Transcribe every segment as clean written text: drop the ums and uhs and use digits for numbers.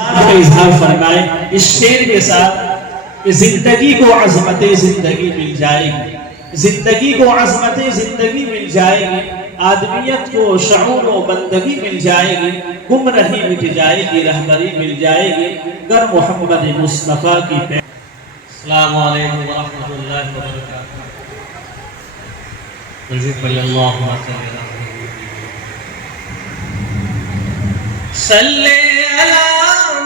کا اظہار فرمائے اس شعر کے ساتھ کہ زندگی کو عظمت زندگی مل جائے گی، زندگی کو عظمت زندگی مل جائے گی، آدمیت کو شعور و بندگی مل جائے گی، گمراہی مٹ جائے گی، رہبری مل جائے گی گر محمد مصطفیٰ کی پیروی۔ السلام علیکم ورحمۃ اللہ وبرکاتہ۔ مزید پڑھی اللہم صلی علی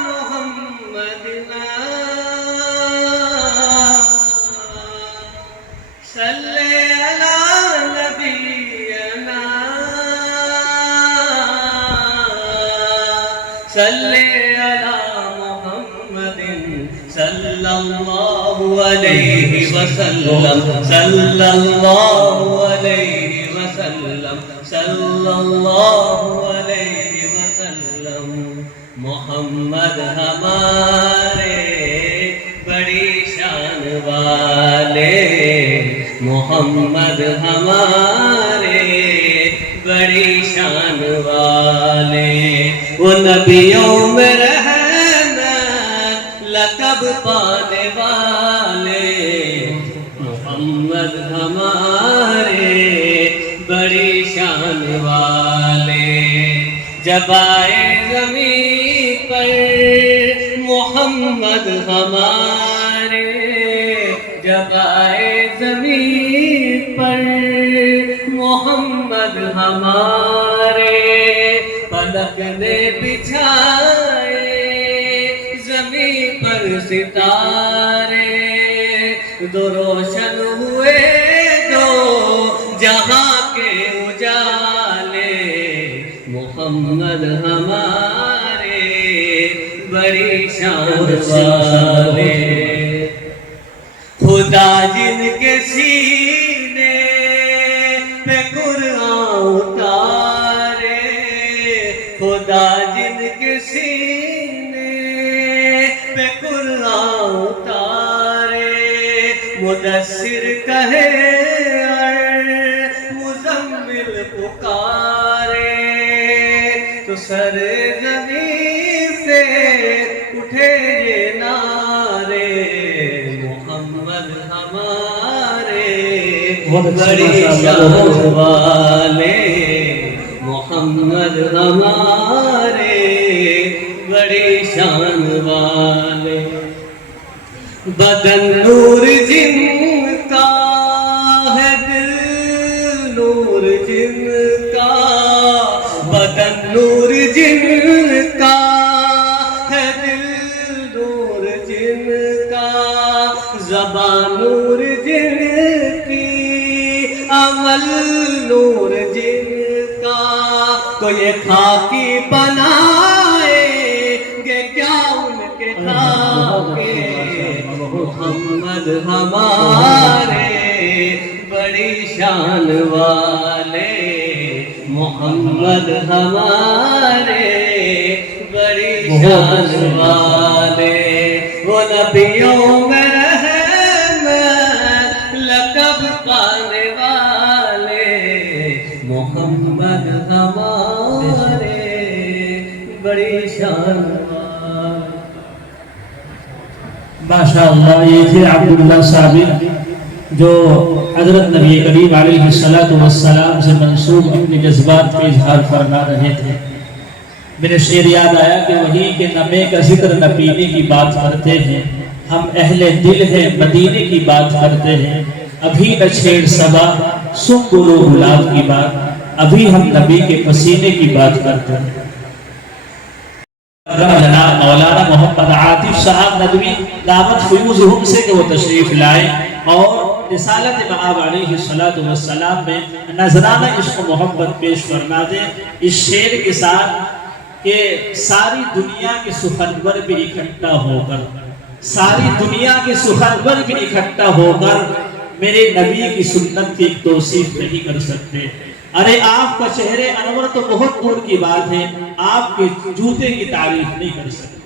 محمد صلی علی نبینا صلی علی محمد صلی اللہ علیہ وسلم صلی اللہ علیہ وسلم صلی اللہ علیہ وسلم۔ محمد ہمارے بڑی شان والے، محمد ہمارے بڑی شان والے، وہ نبیوں میں لقب پانے والے، محمد ہمارے بڑی شان والے۔ جب آئے زمین پر محمد ہمارے، جب آئے زمین پر محمد ہمارے، فلک نے بچھائے زمین پر ستارے، دو روشن ہوئے دو جہاں کے اجالے، محمد ہمارے بڑی شان والے۔ خدا جن کے سینے پہ قرآن اتارے، خدا جن کے سینے پہ قرآن اتارے، مدثر کہے اور مزمل پکارے، تو سر زمین سے اٹھے یہ نعرے، محمد ہمارے بڑی شان والے، محمد ہمارے بڑی شان والے۔ بدن نور جن کا ہے، دل نور جن کا، بدن نور جن کا ہے، دل نور جن کا، زبان نور جن کی، عمل نور جن کا، تو یہ خاکی بنائیں گے کیا ان کے خاکے، محمد ہمارے بڑی شان والے، محمد ہمارے بڑی شان والے، وہ نبیوں میں رحمت لقب پانے والے، محمد ہمارے بڑی شان والے۔ ماشاءاللہ یہ تھے عبداللہ صابر جو حضرت نبی کریم علیہ السلام سے منسوب اپنے جذبات کا اظہار فرما رہے تھے۔ میرے شعر یاد آیا کہ وہی کے نمے کا ذکر نہ پینے کی بات کرتے ہیں، ہم اہل دل ہیں مدینے کی بات کرتے ہیں، ابھی نہ چھیڑ صبا سن بولو گلاب کی بات، ابھی ہم نبی کے پسینے کی بات کرتے ہیں۔ جناب مولانا محمد عاطف صاحب ندوی دعوت فیوزہم سے کہ وہ تشریف لائیں اور رسالت مآب علیہ السلام میں نذرانہ عشق و محبت پیش فرما دیں اس شعر کے ساتھ کہ ساری دنیا کے سخنور بھی اکٹھا ہو کر، ساری دنیا کے سخنور بھی اکٹھا ہو کر میرے نبی کی سنت کی توصیف نہیں کر سکتے۔ ارے آپ کا چہرے انور تو بہت دور کی بات ہے، آپ کے جوتے کی تعریف نہیں کر سکتے۔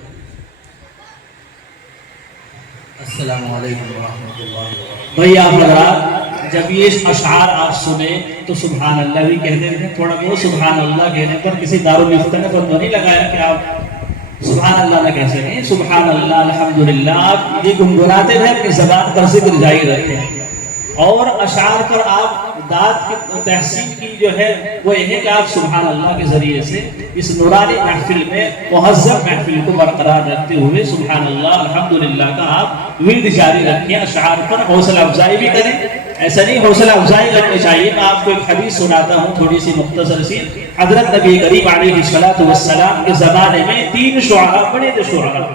السلام علیکم ورحمۃ اللہ وبرکاتہ۔ بھئی آپ حضرات جب یہ اشعار آپ سنیں تو سبحان اللہ بھی کہہ دیتے ہیں، تھوڑا بہت سبحان اللہ کہنے پر کسی دارالفتہ نے تو نہیں لگایا کہ آپ سبحان اللہ نہ کہہ سکیں، سبحان اللہ الحمدللہ آپ یہ گنگناتے رہیں، اپنی زبان پر ذکر جاری رکھیں، اور اشعار پر آپ داد کی تحسین کی جو ہے وہ یہ ہے کہ آپ سبحان اللہ کے ذریعے سے اس نورانی محفل میں مہذب محفل کو برقرار رکھتے ہوئے سبحان اللہ الحمدللہ کا آپ ورد جاری رکھیں، اشعار پر حوصلہ افزائی بھی کریں۔ ایسا نہیں حوصلہ افزائی کرنی چاہیے۔ میں آپ کو ایک حدیث سناتا ہوں تھوڑی سی مختصر سی۔ حضرت نبی کریم علیہ السلام کے زمانے میں 3 شعراء بڑے تھے شعراء۔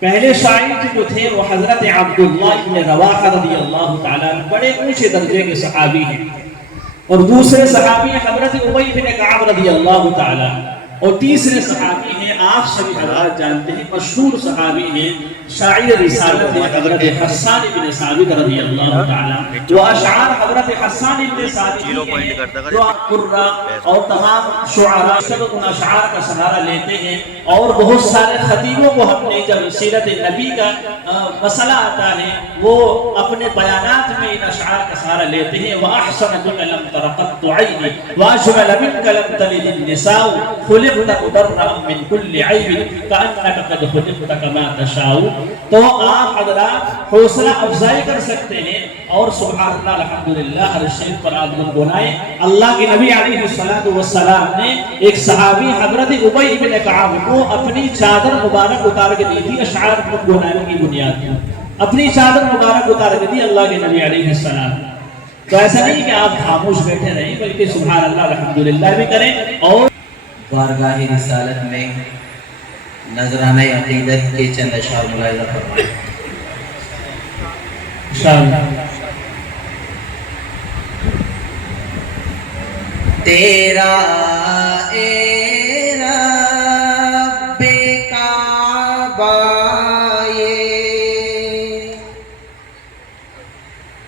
پہلے شاعر جو تھے وہ حضرت عبداللہ ابن رواحہ رضی اللہ تعالیٰ عنہ، بڑے اونچے درجے کے صحابی ہیں، اور دوسرے صحابی ہیں حضرت ابی بن کعب رضی اللہ تعالیٰ عنہ، اور تیسرے صحابی ہیں آپ سبھی حضرات جانتے ہیں مشہور صحابی ہیں شاعر رسالت حضرت حسان بن ثابت رضی اللہ تعالیٰ عنہ۔ جو اشعار حضرت حسان بن ثابت ہیں جو قرہ اور تمام شعراء سب ان اشعار کا سہارا لیتے ہیں، اور بہت سارے خطیبوں کو ہم نے جب سیرت نبی کا مسئلہ آتا ہے وہ اپنے بیانات میں ان اشعار کا سہارا لیتے ہیں۔ وَأَحْسَنَ بِكَ لَمْ تَرَ قَطُّ عَيْنِي وَأَجْمَلَ بِكَ لَمْ تَلِدِ النِّسَاءُ خُلِقْتَ مُبَرَّأً مِنْ كُلِّ عَيْبٍ كَأَنَّكَ قَدْ خُلِقْتَ كَمَا تَشَاءُ۔ تو آپ حضرات حوصلہ افزائی کر سکتے ہیں، اور سبحان اللہ الحمدللہ ہر شیخ پر آپ گنگنائیں۔ اللہ کے نبی علیہ السلام نے ایک صحابی حضرت ابی بن کعب کو اپنی چادر مبارک اتار کے دی تھی اشعار گنگنانے کی بنیاد پر، اپنی چادر مبارک اتار کے دی اللہ کے نبی علیہ السلام۔ تو ایسا نہیں کہ آپ خاموش بیٹھے رہیں، بلکہ سبحان اللہ الحمدللہ بھی کریں۔ اور بارگاہ رسالت میں نذرانہ عقیدت کے چند اشعار ملاحظہ فرمائیں۔ انشاءاللہ تیرا اے رب کعبہ یہ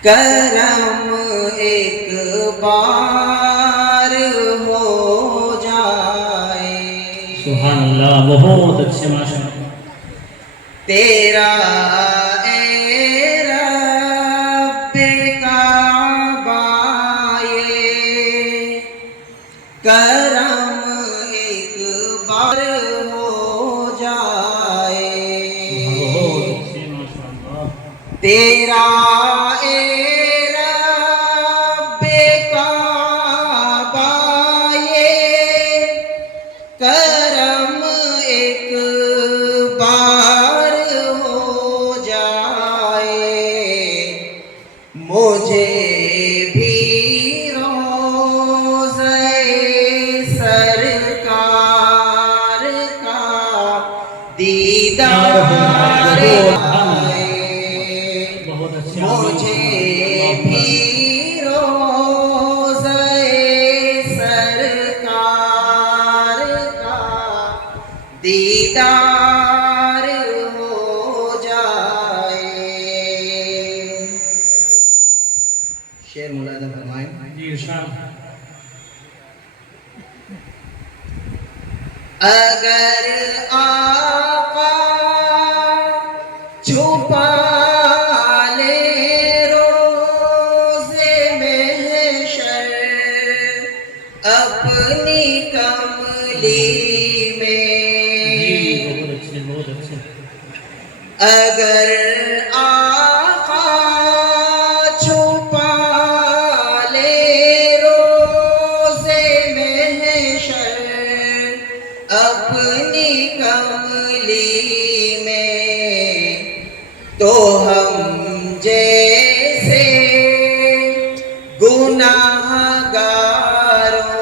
کرم ایک بار ہو جائے، سبحان اللہ بہت اچھے ماشاءاللہ۔ تیرا اے رب کعبہ یہ کرم ایک بار ہو جائے، بہت اچھے ماشاءاللہ۔ تیرا اے رب کعبہ یہ کرم ایک بار ہو جائے، مجھے بھی روضہ سرکار کا دیدار آئے، مجھے بھی روضہ سرکار کا دیدار ہو جائے۔ شعر ملاحظہ فرمائیں۔ جی ارشاد۔ اگر آقا چھپا لے روز محشر اپنی کملی میں، بہت اچھے بہت اچھے۔ اگر آقا چھپا لے روز محشر اپنی کملی میں، تو ہم جیسے گناہ گاروں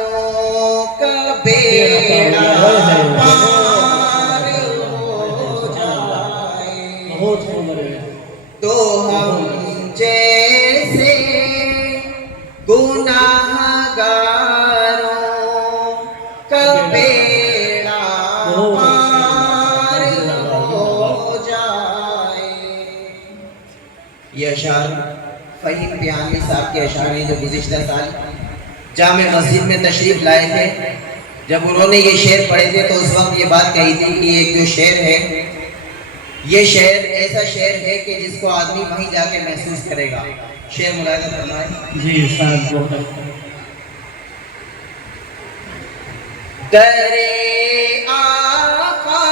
کا بیڑا پار ہو جائے، بہت عمر ہے۔ تو ہم جیسے گناہ گاروں کا بیڑا پار ہو جائے۔ یہ اشعار فہیم پیانی صاحب کے اشعار ہیں جو گزشتہ سال جامع مسجد میں تشریف لائے تھے۔ جب انہوں نے یہ شعر پڑھے تھے تو اس وقت یہ بات کہی تھی کہ یہ جو شعر ہے یہ شعر ایسا شعر ہے کہ جس کو آدمی وہیں جا کے محسوس کرے گا۔ شعر ملاحظہ فرمائیں۔ جی ارشاد بہت اچھا۔ درے آقا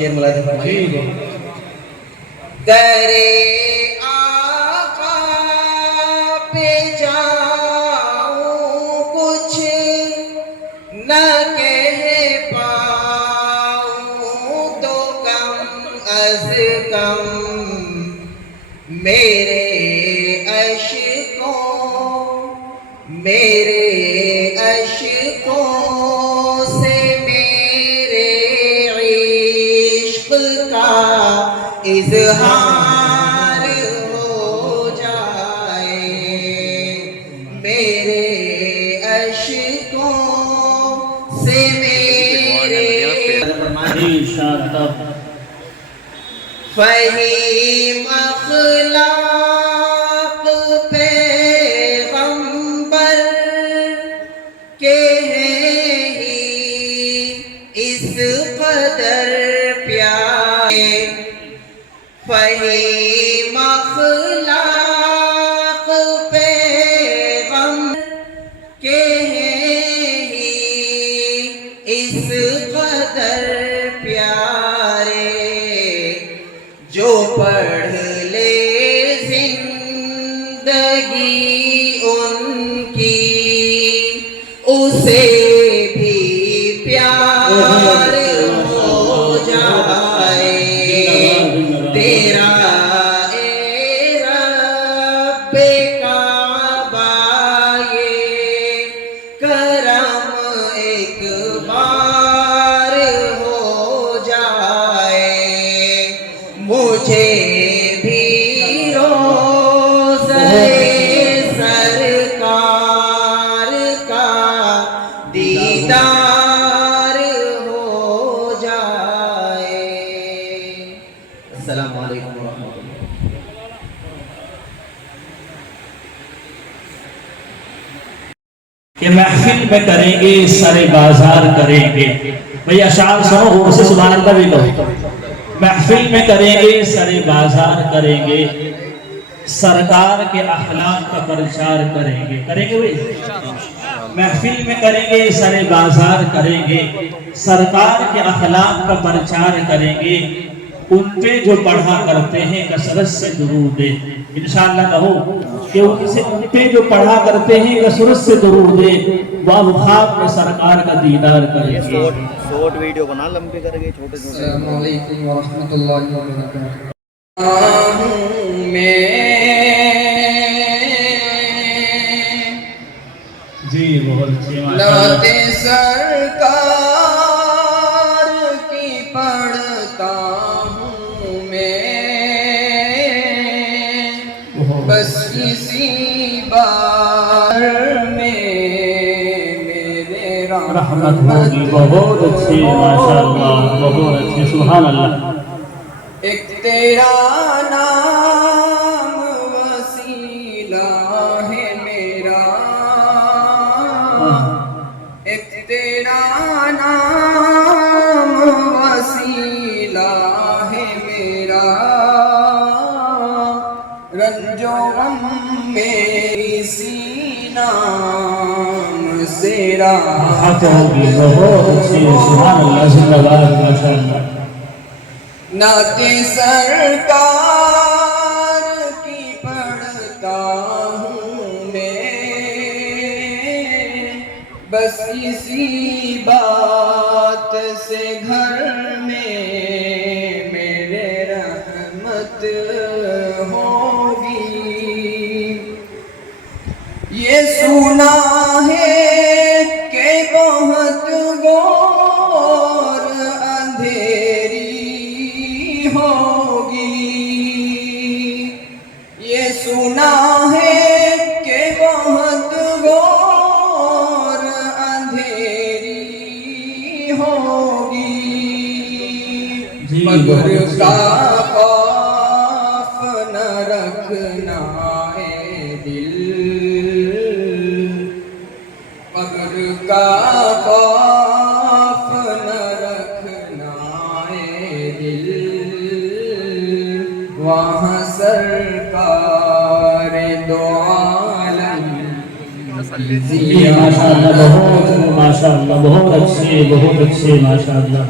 شعر ملاحظہ فرمائیے. درے آقا پہ جاؤں کچھ نہ کہہ پاؤں تو کم از کم میرے اشکوں سے میرے عشق کا اظہار ہو جائے. میرے اشکوں سے میرے فہیم اخلاق پیغمبر کے ہیں ہی اس قدر پیارے. فہیم اخلاق پیغمبر کے ہیں ہی اس قدر پیارے. جو پڑھ لے زندگی ان کی اسے بھی پیار ہو جائے. تیرا اے رب کعبہ یہ کرم ایک بار ہو جائے. مجھے بھی روضہ سرکار کا دیدار ہو جائے. السلام علیکم ورحمۃ اللہ. کہ محفل میں کریں گے سر بازار کریں گے. بھئی اشعار سنو غور سے سبحان اللہ بھی کہو. محفل میں کریں گے سر بازار کریں گے سرکار کے اخلاق کا پرچار کریں گے. کریں گے بھئی محفل میں کریں گے سر بازار کریں گے سرکار کے اخلاق کا پرچار کریں گے. ان پہ جو پڑھا کرتے ہیں کثرت سے درود. انشاءاللہ کہو کہ ان پہ جو پڑھا کرتے ہیں کثرت سے درود وہ خواب میں سرکار کا دیدار کریں گے. شارٹ ویڈیو بنا لمبے کریں گے چھوٹے چھوٹے. السلام علیکم ورحمۃ اللہ وبرکاتہ. جی بہت اچھی نعت سرکار کی پڑھتا ہوں میں بس اسی بار میں میرے رحمت ہوگی. بہت اچھی ماشاءاللہ بہت اچھی سبحان اللہ. ایک تیرا نام وسیلہ ہے میرا. ایک تیرا نام وسیلہ ہے میرا. رنج و غم میری سینہ سے راحت ہوگی. بہت اچھی سبحان اللہ زندہ باد ماشاءاللہ. نعت سرکار کی پڑھتا ہوں میں بس اسی بات سے گھر میں میرے رحمت ہوگی. یہ سنا ہے کہ بہت غور اندھیری ہوگی. یہ سنا ہے کہ بہت غور اندھیری ہوگی. مگر کا خوف نہ رکھنا ہے دل. مگر کا خوف نہ رکھنا ہے دل. وہاں سرکار دو عالم جی ماشاءاللہ بہت ماشاءاللہ بہت اچھے ماشاءاللہ.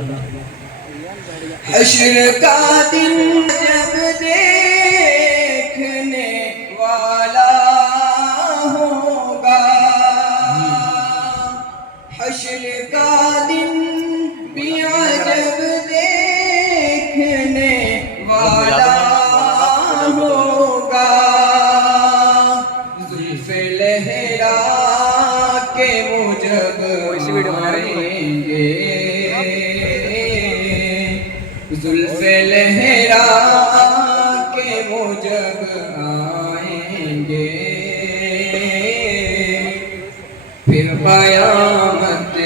حشر کا دن جب دیکھنے والا ہوگا، حشر کا دن بھی عجب دیکھنے والا ہوگا، زلف لہرا کے وہ جب آئیں گے، زلف لہرا کے وہ جب آئیں گے، پھر قیامت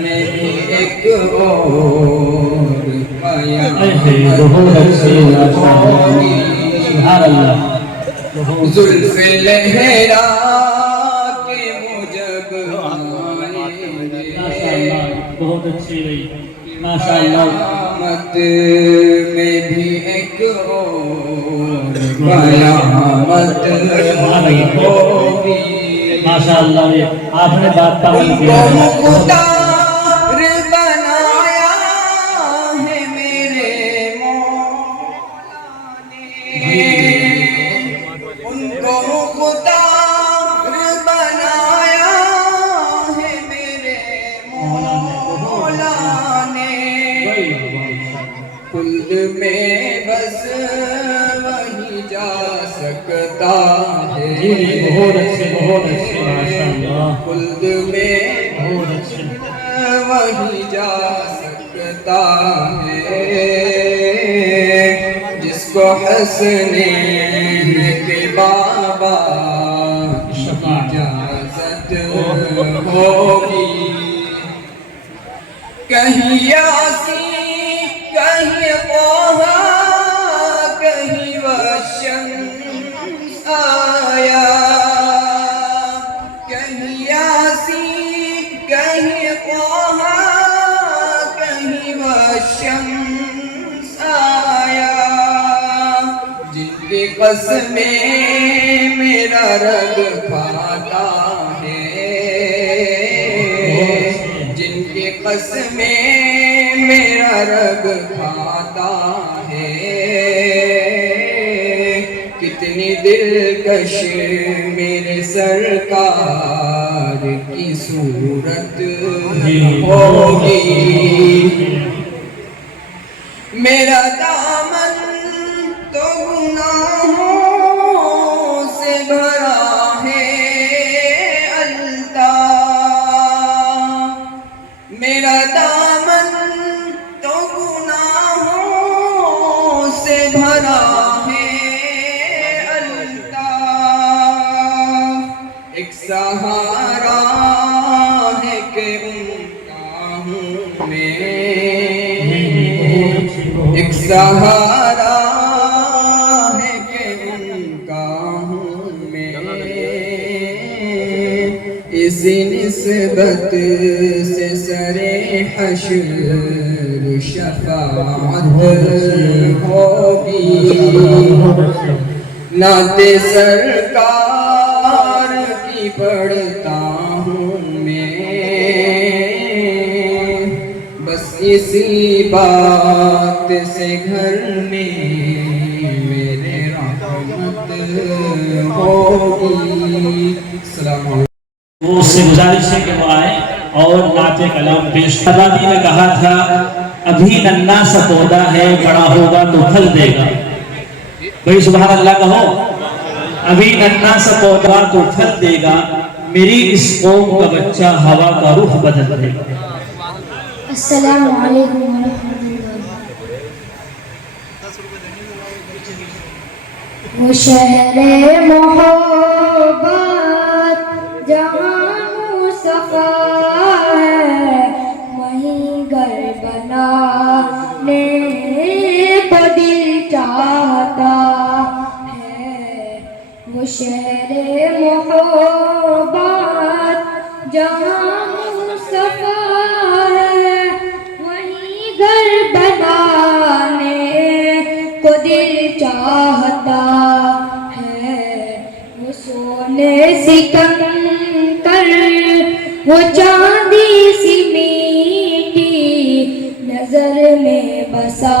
میں بھی ایک اور قیامت ہوگی، زلف لہرا کے وہ جب آئیں گے، بہت اچھی رہی ماشاء اللہ. قیامت میں بھی ایک اور قیامت ہوگی، ماشاء اللہ. آپ نے بات پاگل ان کیا کو ہے. مختار بنایا ہے میرے مولا نے، ان کو مختار بنایا ہے میرے مولا نے، خلد میں بس وہی جا سکتا ہے، بہت اچھے ماشاء اللہ. خلد میں بہت اچھے. وہی جا سکتا ہے جس کو حسنین کے بابا کی اجازت ہوگی، کہیں یاسین کہیں طہ کہیں والشمس آیا، کہیں یاسین کہیں طہ کہیں والشمس آیا، جن کی قسمیں میرا رب کھاتا ہے، جن کی قسمیں میرا رب کھاتا ہے، کتنی دلکش میرے سرکار کی صورت ہوگی، میرا دامن تو گناہوں سے بھرا ہے الطاف، میرا دامن تو گناہوں سے بھرا ہے الطاف، ایک سہارا ہے کہ ان کا ہوں میں، ایک سہارا ہے کہ ان کا ہوں میں، اسی نسبت سے سرے حشر شفاعت ہوگی، نعت سرکار کی پڑھتا ہوں میں، بس اسی بات سے گھر میں میرے رحمت ہوگی. السلام علیکم. وہ اس سے گزارش ہے کہ وہ آئے اور نعت کلام پیش. اللہ نے کہا تھا ابھی ننھا سا پودا ہے بڑا ہوگا تو پھل دے گا. بھائی سبحان اللہ کہو. ابھی ننھا سا پودا تو پھل دے گا، میری اس قوم کا بچہ ہوا کا رخ بدل دے گا. السلام علیکم ورحمۃ اللہ. وہ شہر محبت جہاں مصطفیٰ ہے، وہیں گھر بنانے کو دل چاہتا ہے. وہ شہر محبت جہاں مصطفیٰ ہے، وہیں گھر بنانے کو دل چاہتا ہے. وہ سونے سکندر وہ چاندی سی میٹھی نظر میں بسا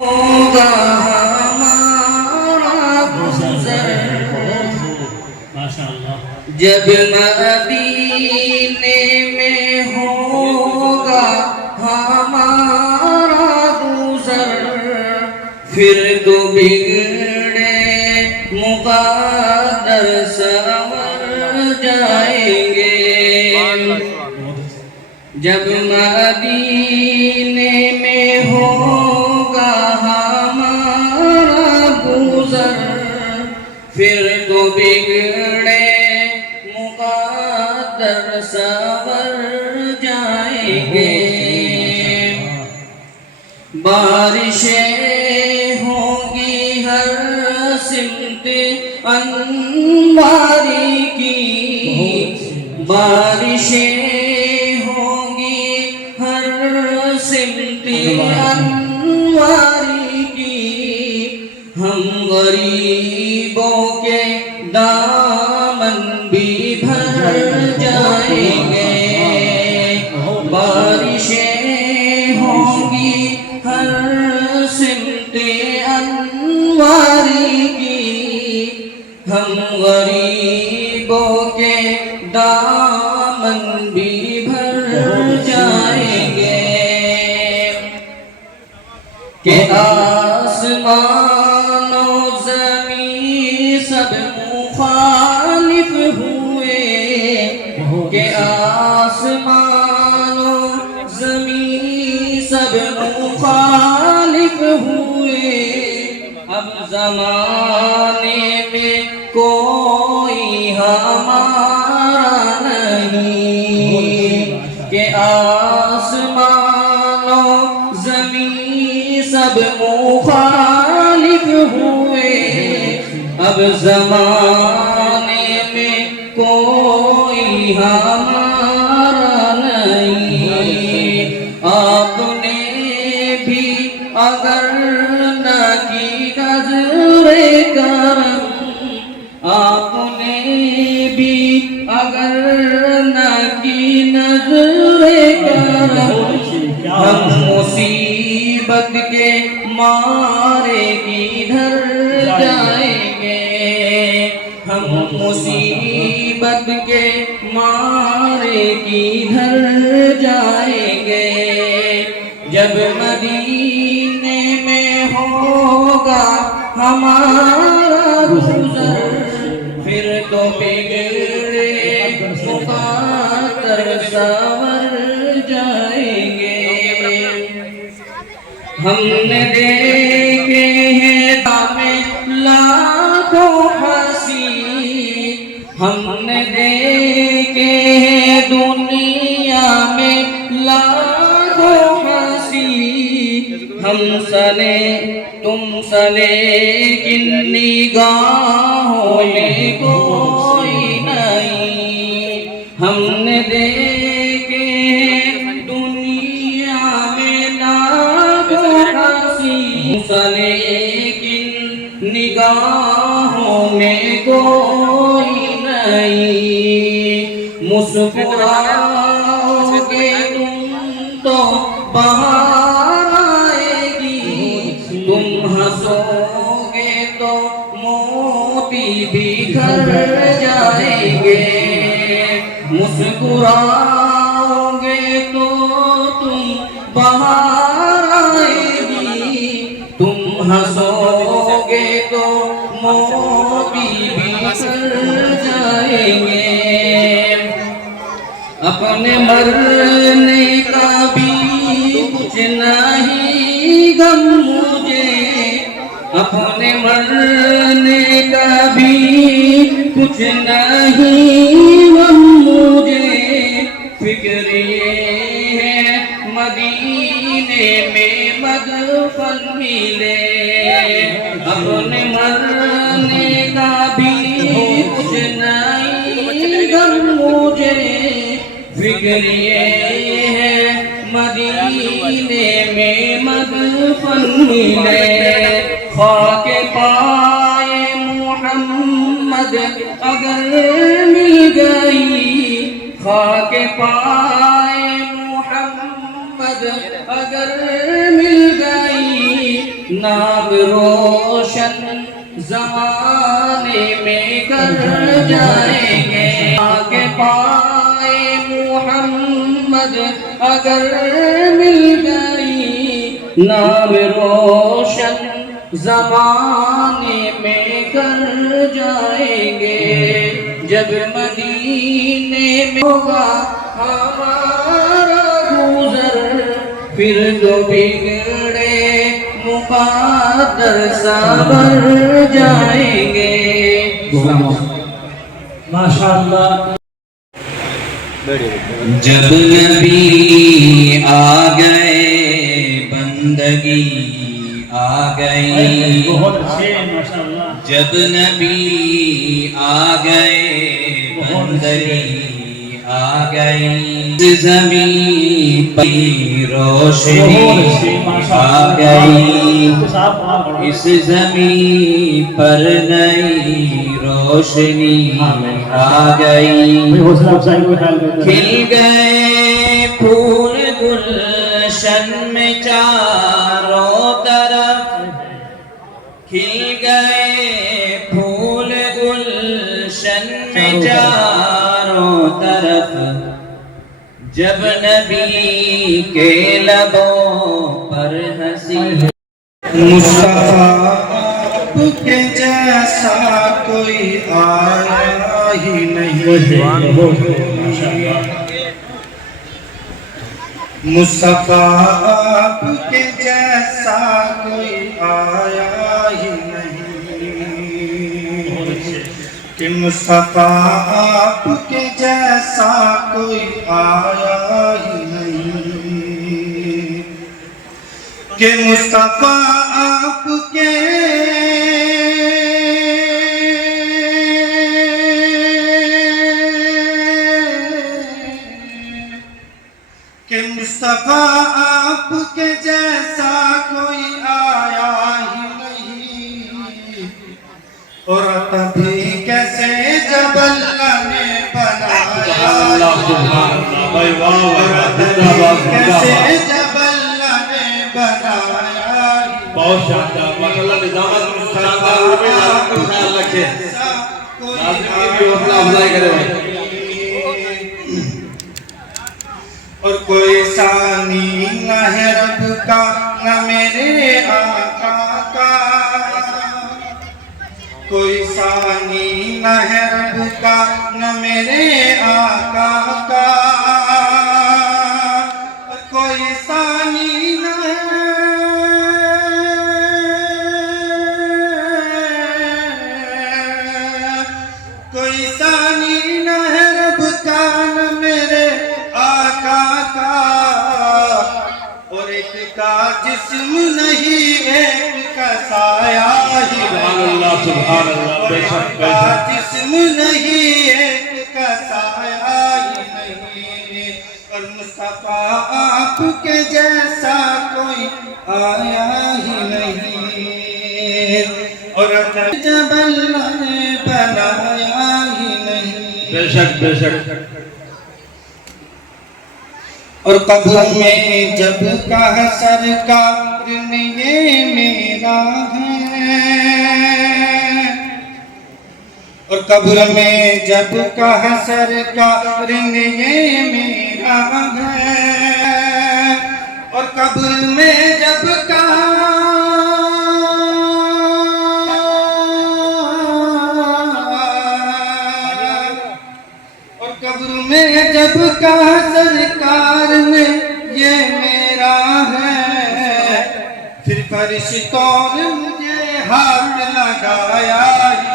ہوگا ہمارا گزر ماشاء اللہ جب مدینے میں ہوگا ہمارا گزر پھر تو بگڑے مقدر سنور جائیں گے جب مدینے میں ہوگا ہمارا گزر پھر تو بگڑے مقدر سنور جائیں گے بارشیں ہوں گی ہر سمت انواری کی بارشیں ہوں گی ہر سمت انواری کی ہم غریبوں کے دامن بھی بھر جائیں گے بارشیں ہوں گی ہر سمت انواری کی ہم غریبوں کے دامن بھی بھر جائیں گے کہ آسمان و زمین سب مخالف ہوئے کہ آسمان و زمین سب مخالف ہوئے اب زمانے میں کوئی ہمارا نہیں کہ آسمان و زمین سب مخالف ہوئے اب زمانے میں کوئی ہمارا نہیں آپ نے بھی اگر نہ کی نظر کرم آپ نے بھی اگر نہ کی نظر کرم ہم مصیبت کے مارے کدھر جائیں گے ہم مصیبت کے مارے کدھر جائیں گے جب مدینے میں ہوگا ہمارا گزر پھر تو بگڑے مقدر سنور جائیں گے ہم نے دیکھے ہیں دامے لاکھوں ہنسی ہم نے دیکھے ہیں دنیا میں لاکھوں ہنسی ہم سنے تم سنے کن نگاہوں میں کوئی نہیں ہم نے دیکھے دنیا میں لاکھوں ہنسی سنے کن نگاہوں میں کوئی نہیں مسکراؤ گے تم تو بہار آئے گی تم ہنسو گے تو موتی بکھر جائیں گے مسکراؤ گے تو تم بہار آئے گی تم ہنسو گے تو موتی بکھر جائیں گے اپنے مرنے کا بھی کچھ نہیں غم مجھے اپنے مرنے کا بھی کچھ نہیں غم مجھے فکر یہ ہے مدینے میں مدفن ملے اپنے مرنے کا بھی کچھ نہیں غم مجھے فکر یہ ہے مدینے میں مدفن ملے خاک پائے محمد اگر مل گئی خاک پائے نام روشن زمانے میں کر جائیں گے آگے پائے محمد اگر مل گئی نام روشن زمانے میں کر جائیں گے جب مدینے میں ہوگا ہمارا گزر پھر تو بگڑے مقدر سنور جائیں گے ماشاءاللہ جب نبی آ گئے بندگی آ گئی بہت اچھے ماشاءاللہ جب نبی آ گئے بندگی آ گئی زمین پر روشنی آ گئی اس زمین پر نئی روشنی آ گئی کھل گئے پھول گلشن میں چاروں طرف کھل گئے پھول گلشن میں چاروں طرف جب نبی کے لبوں پر ہنسی مصطفیٰ آپ کے جیسا کوئی آیا ہی نہیں مصطفیٰ آپ کے جیسا کوئی آیا ہی نہیں کہ مصطفیٰ آپ کے جیسا کوئی آیا ہی نہیں کہ مصطفیٰ آپ کے مصطفیٰ آپ کے جیسا کوئی آیا ہی نہیں اور تبھی کیسے جب اللہ نے بنایا کیسے جب اللہ نے بنایا بہت شاندار ماشاءاللہ نظامت شاندار میں آپ کو خیال رکھے ناظرین بھی حوصلہ افزائی کرے بھائی اور کوئی ثانی نہ ہے رب کا نہ میرے آقا کا کوئی ثانی نہ ہے رب کا نہ میرے آقا کا اور کوئی ثانی نہ ہے کوئی ثانی نہ ہے رب کا نہ میرے آقا کا اور ایک کا جسم نہیں ایک کا سایہ ہی سبحان اللہ بے شک بے شک جسم نہیں ایک کا سایہ ہی نہیں اور مصطفیٰ آپ کے جیسا کوئی آیا ہی نہیں اور جب اللہ نے بنایا ہی نہیں بے شک بے شک اور قبر میں جب کہا سرکار نے یہ میرا ہے اور قبر میں جب کہا سرکار نے یہ میرا ہے اور قبر میں جب کہا اور قبر میں جب کہا سرکار نے یہ میرا ہے پھر فرشتوں نے مجھے ہاتھ لگایا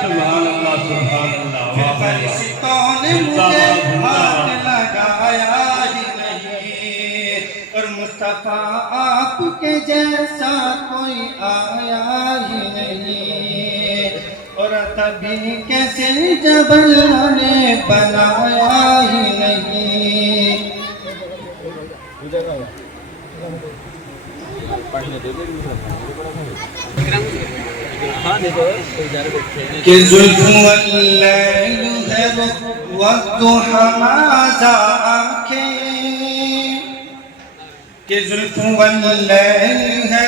سبحان اللہ سبحان اللہ پھر فرشتوں نے مجھے ہاتھ لگایا ہی نہیں اور مصطفیٰ آپ کے جیسا کوئی آیا ہی نہیں اور تبھی کیسے جب اللہ نے بنایا ہی نہیں کہ زلف واللیل ہے والضحی ماذا آنکھیں کہ زلف واللیل ہے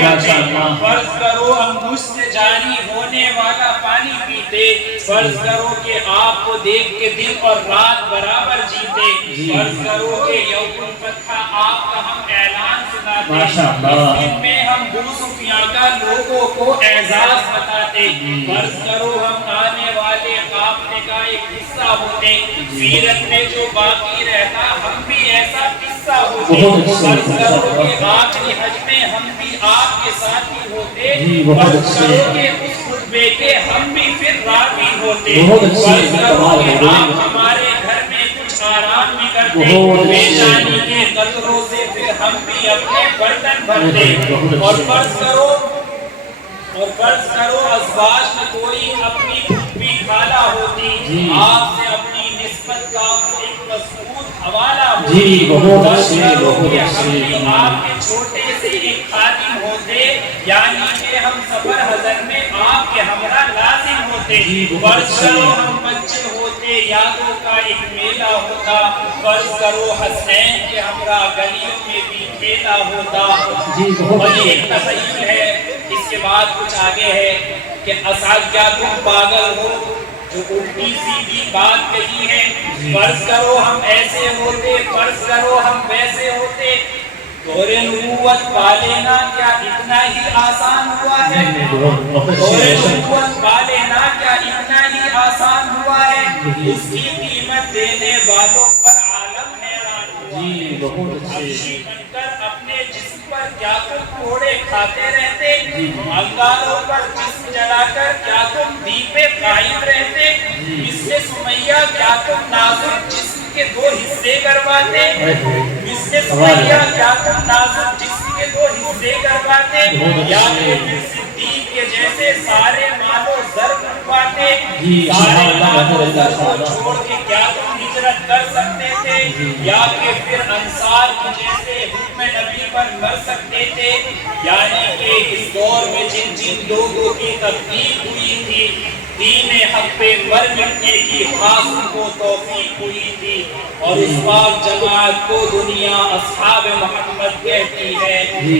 ماشاءاللہ۔ فرض کرو ہم مجھ سے جاری ہونے والا پانی پیتے، فرض کرو کہ آپ کو دیکھ کے دن اور رات برابر جیتے، فرض کرو کہ یوم الفتح آپ کا ہم اعلان سناتے، ماشاءاللہ۔ اس دن میں ہم ابو سفیان کا لوگوں کو اعزاز بتاتے، فرض کرو ہم آنے والے قافلے کا ایک حصہ ہوتے، سیرت میں جو باقی رہتا ہم بھی ایسا قصہ ہوتے، فرض کرو کہ آخری حج میں ہم بھی آپ کے ساتھی ہوتے، فرض کرو کہ اس خطبے کے ہم بھی پھر راوی ہوتے، فرض کرو کہ آپ ہمارے گھر میں کچھ آرام بھی کرتے، پیشانی کے قطروں سے پھر ہم بھی اپنے برتن بھرتے، اور فرض کرو ازواج میں کوئی اپنی خطبی خالہ ہوتی، آپ سے اپنی نسبت کا ایک مضبوط حوالہ ہوتی، فرض کرو کہ ہم بھی آپ کے چھوٹے سے ایک خادم ہوتے، یعنی کہ ہم سفر حضر میں آپ کے ہمراہ لازم ہوتے، فرض کرو ہم بچے ہوتے، یادوں کا ایک میلہ ہوتا، فرض کرو حسین کے ہمراہ گلیوں میں بھی کھیلا ہوتا، اور یہ ایک تخیل ہے۔ اس کے بعد کچھ آگے ہے کہ اسعد کیا تم پاگل ہو جو الٹی سیدھی بات کہی ہے، فرض کرو ہم ایسے ہوتے، فرض کرو ہم ویسے ہوتے، دور نبوت پا لینا کیا اتنا ہی آسان ہوا ہے، دور نبوت پا لینا کیا اتنا ہی آسان ہوا ہے، اس کی قیمت دینے والوں پر عالم حیران ہوا ہے، حبشی بن کر اپنے جسم پر کیا تم کوڑے کھاتے رہتے، انگاروں پر جسم جلا کر کیا تم دیپے قائم رہتے، مثل سمیہ کیا تم نازک جسم کے دو حصے کرواتے، مثل سمیہ کیا تم نازک جسم کے دو حصے کرواتے، یا پھر صدیق کے جیسے سارے مال و زر کرواتے، سارے مال و زر کو چھوڑ کے کیا تم ہجرت کر سکتے تھے، یا کہ پھر انصار کی جیسے حکم نبی پر مر سکتے تھے، یعنی کہ اس دور میں جن جن لوگوں کی تبدیل ہوئی تھی، دین حق پہ مر مٹنے کی خاص کو توفیق ہوئی تھی، اور اس پاک جماعت کو دنیا اصحاب محمد کہتی ہے،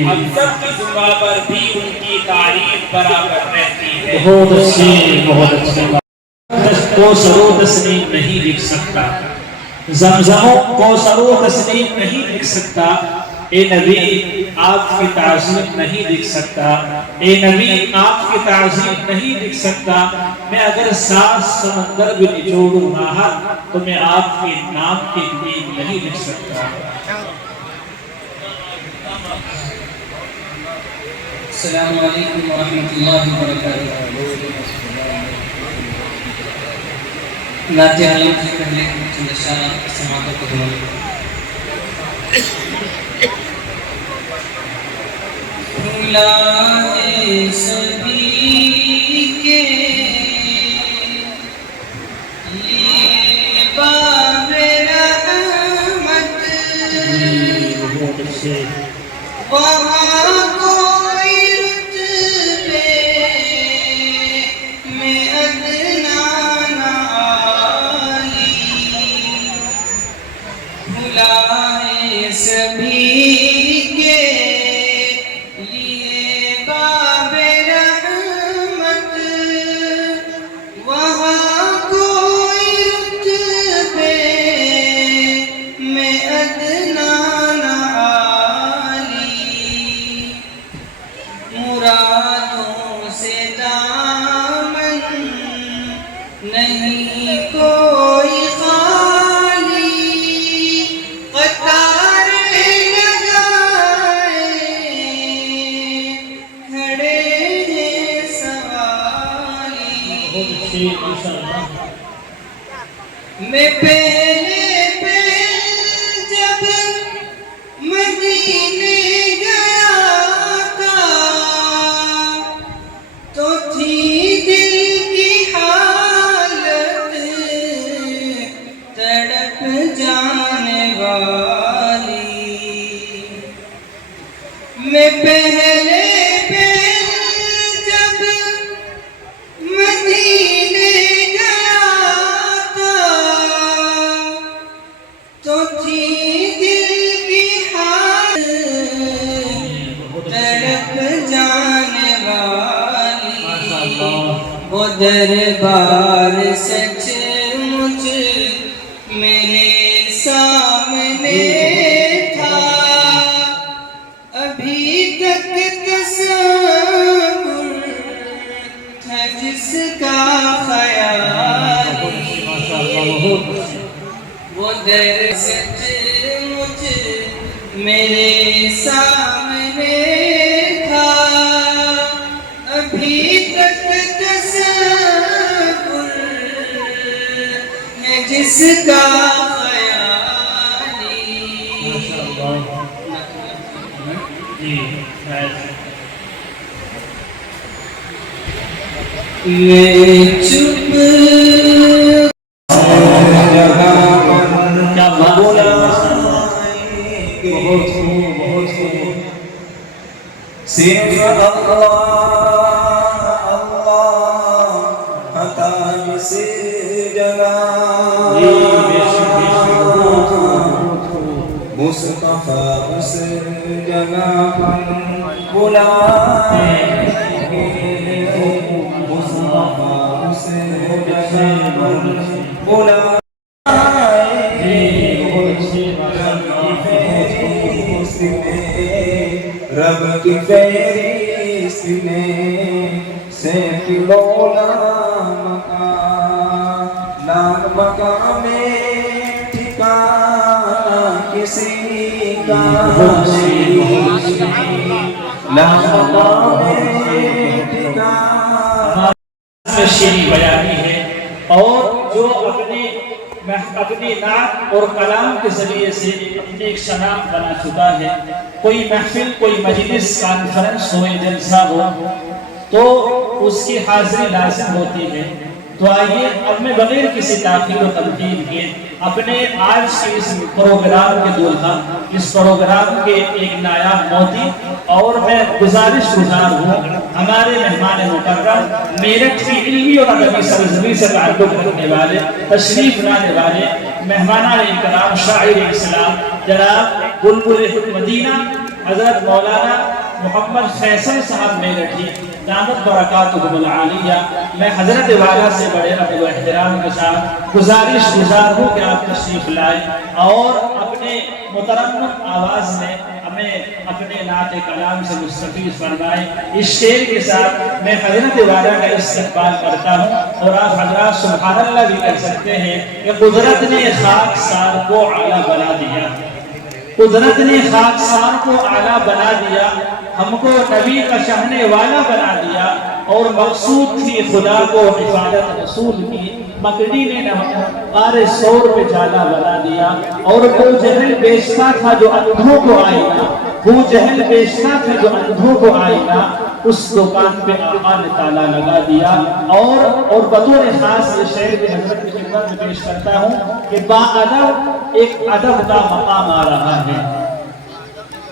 ہم سب کی زبان پر بھی ان کی تعریف برابر رہتی ہے۔ بہت اچھی، بہت اچھی۔ کوثر و تسنیم نہیں لکھ سکتا، زمزموں کوثر و تسنیم نہیں لکھ سکتا، اے نبی آپ کی تعظیم نہیں لکھ سکتا، اے نبی آپ کی تعظیم نہیں لکھ سکتا، میں اگر 7 سمندر بھی نچوڑوں نہر تو میں آپ کے نام کی تین نہیں لکھ سکتا۔ السلام علیکم ورحمۃ اللہ وبرکاتہ۔ نعت عالم سے پہلے چند اشارہ سماعتوں کو دونوں بھلائے سبھی کے لیے باب رحمت، وہاں کوئی رتبے میں ادنا نہ آئی، بھلائے سبھی نہیں کوئی خالی، قطار لگائے کھڑے ہیں سوالی، میں پہلے جب مدینے گیا تھا تو تھی دل کی حالت تڑپ جانے والی، میں پہلے جب مدینے گیا تھا جانے والی وہ دربار سچ مجھ میرے سامنے تھا ابھی تک تصور تھا جس کا خیال وہ در سچ مجھ میرے سامنے تھا ابھی تک تصور ہے جس کا خیالی میں چپ کیا بات ہے بہت خوب صرف اللہ عطا اس جگہ مصطفیٰ اس جگہ پر بلائیں گے مصطفیٰ اس جگہ پر بلائیں رب کی فہرست میں سینکڑوں نام مقام ٹھکانہ کسی کا نام مقام ٹھکانہ شیریں بیانی ہے اور جو اپنی نعت اور کلام کے ذریعے سے اپنی ایک شناخت بنا چکا ہے. کوئی محفل کوئی مجلس کانفرنس ہو جلسہ ہو تو اس کی حاضری لازم ہوتی ہے. تو آئیے اب میں بغیر کسی تاخیر و تمہید کے اپنے آج کے اس پروگرام کے دولہا اس پروگرام کے ایک نایاب موتی اور میں گزارش گزار ہوں ہمارے مہمان مکرم میرٹھ کی علمی اور ادبی سرزمین سے تعلق رکھنے والے تشریف لانے والے مہمانان اکرام شاعر اسلام جناب بلبل مدینہ حضرت مولانا محمد فیصل صاحب میرٹھی دامت برکاتہم العالیہ. میں حضرت والا سے بڑے ادب و احترام کے ساتھ گزارش گزار ہوں کہ آپ تشریف لائیں اور اپنے مترنم آواز میں ہمیں اپنے نعت کلام سے مستفیض فرمائیں. اس شعر کے ساتھ میں حضرت والا کا استقبال کرتا ہوں اور آپ حضرات سبحان اللہ بھی کہہ سکتے ہیں کہ قدرت نے خاکسار کو اعلیٰ بنا دیا. قدرت نے خاکسار کو اعلیٰ بنا دیا ہم کو نبی کا چاہنے والا بنا دیا اور مقصود تھی خدا کو حفاظت رسول کی مکڑی نے غار سور پہ جالا بنا دیا. اور وہ جہل بیچتا تھا جو اندھوں کو آئینہ وہ جہل بیچتا تھا جو اندھوں کو آئینہ اس دکان پہ آقا نے تالا لگا دیا. اور بطور خاص یہ شعر کی حضرت کی خدمت میں پیش کرتا ہوں کہ با ادب ایک ادب کا مقام آ رہا ہے.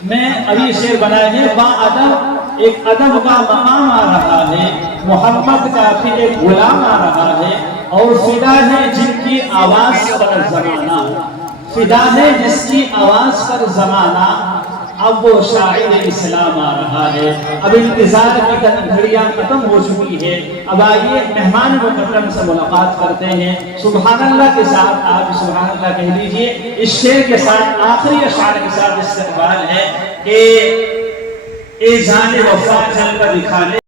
میں ابھی شعر بنائے ہیں با ادب ایک ادب کا مقام آ رہا ہے محمد کا پھر ایک غلام آ رہا ہے اور فدا ہے جن کی آواز پر زمانہ فدا ہے جس کی آواز پر زمانہ اب وہ شاعر اسلام آ رہا ہے. اب انتظار کی گھڑیاں ختم ہو چکی ہے. اب آئیے مہمان مکرم سے ملاقات کرتے ہیں. سبحان اللہ کے ساتھ آپ سبحان اللہ کہہ لیجئے. اس شعر کے ساتھ آخری اشعار کے ساتھ استقبال ہے کہ اے جان وفا جل کر دکھا لے.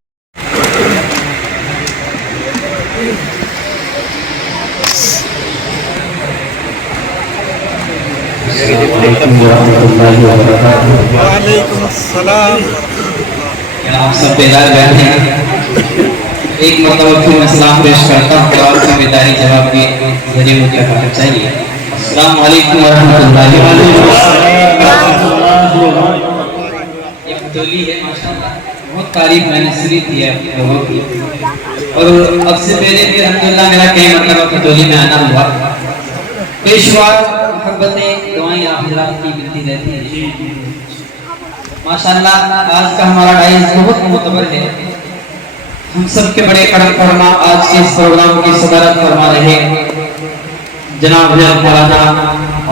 وعلیکم السلام. آپ سب بیدار بیٹھے ہیں. ایک مرتبہ پھر میں سلام پیش کرتا ہوں کہ آپ کا بیداری جواب کے ذریعے مجھے کرنا چاہیے. السلام علیکم ورحمۃ اللہ وبرکاتہ. یہ فتولی ہے ماشاءاللہ بہت تعریف میں نے سنی تھی آپ لوگوں کی اور اب سے پہلے بھی الحمدللہ میرا کئی مرتبہ فتولی میں آنا ہوا. پیشوار محبتیں دعائیں آپ حضرات کی ملتی رہتی ہیں. ماشاءاللہ آج کا ہمارا ڈائز بہت معتبر ہے. ہم سب کے بڑے کرم فرما آج کے اس پروگرام کی صدارت فرما رہے جناب مولانا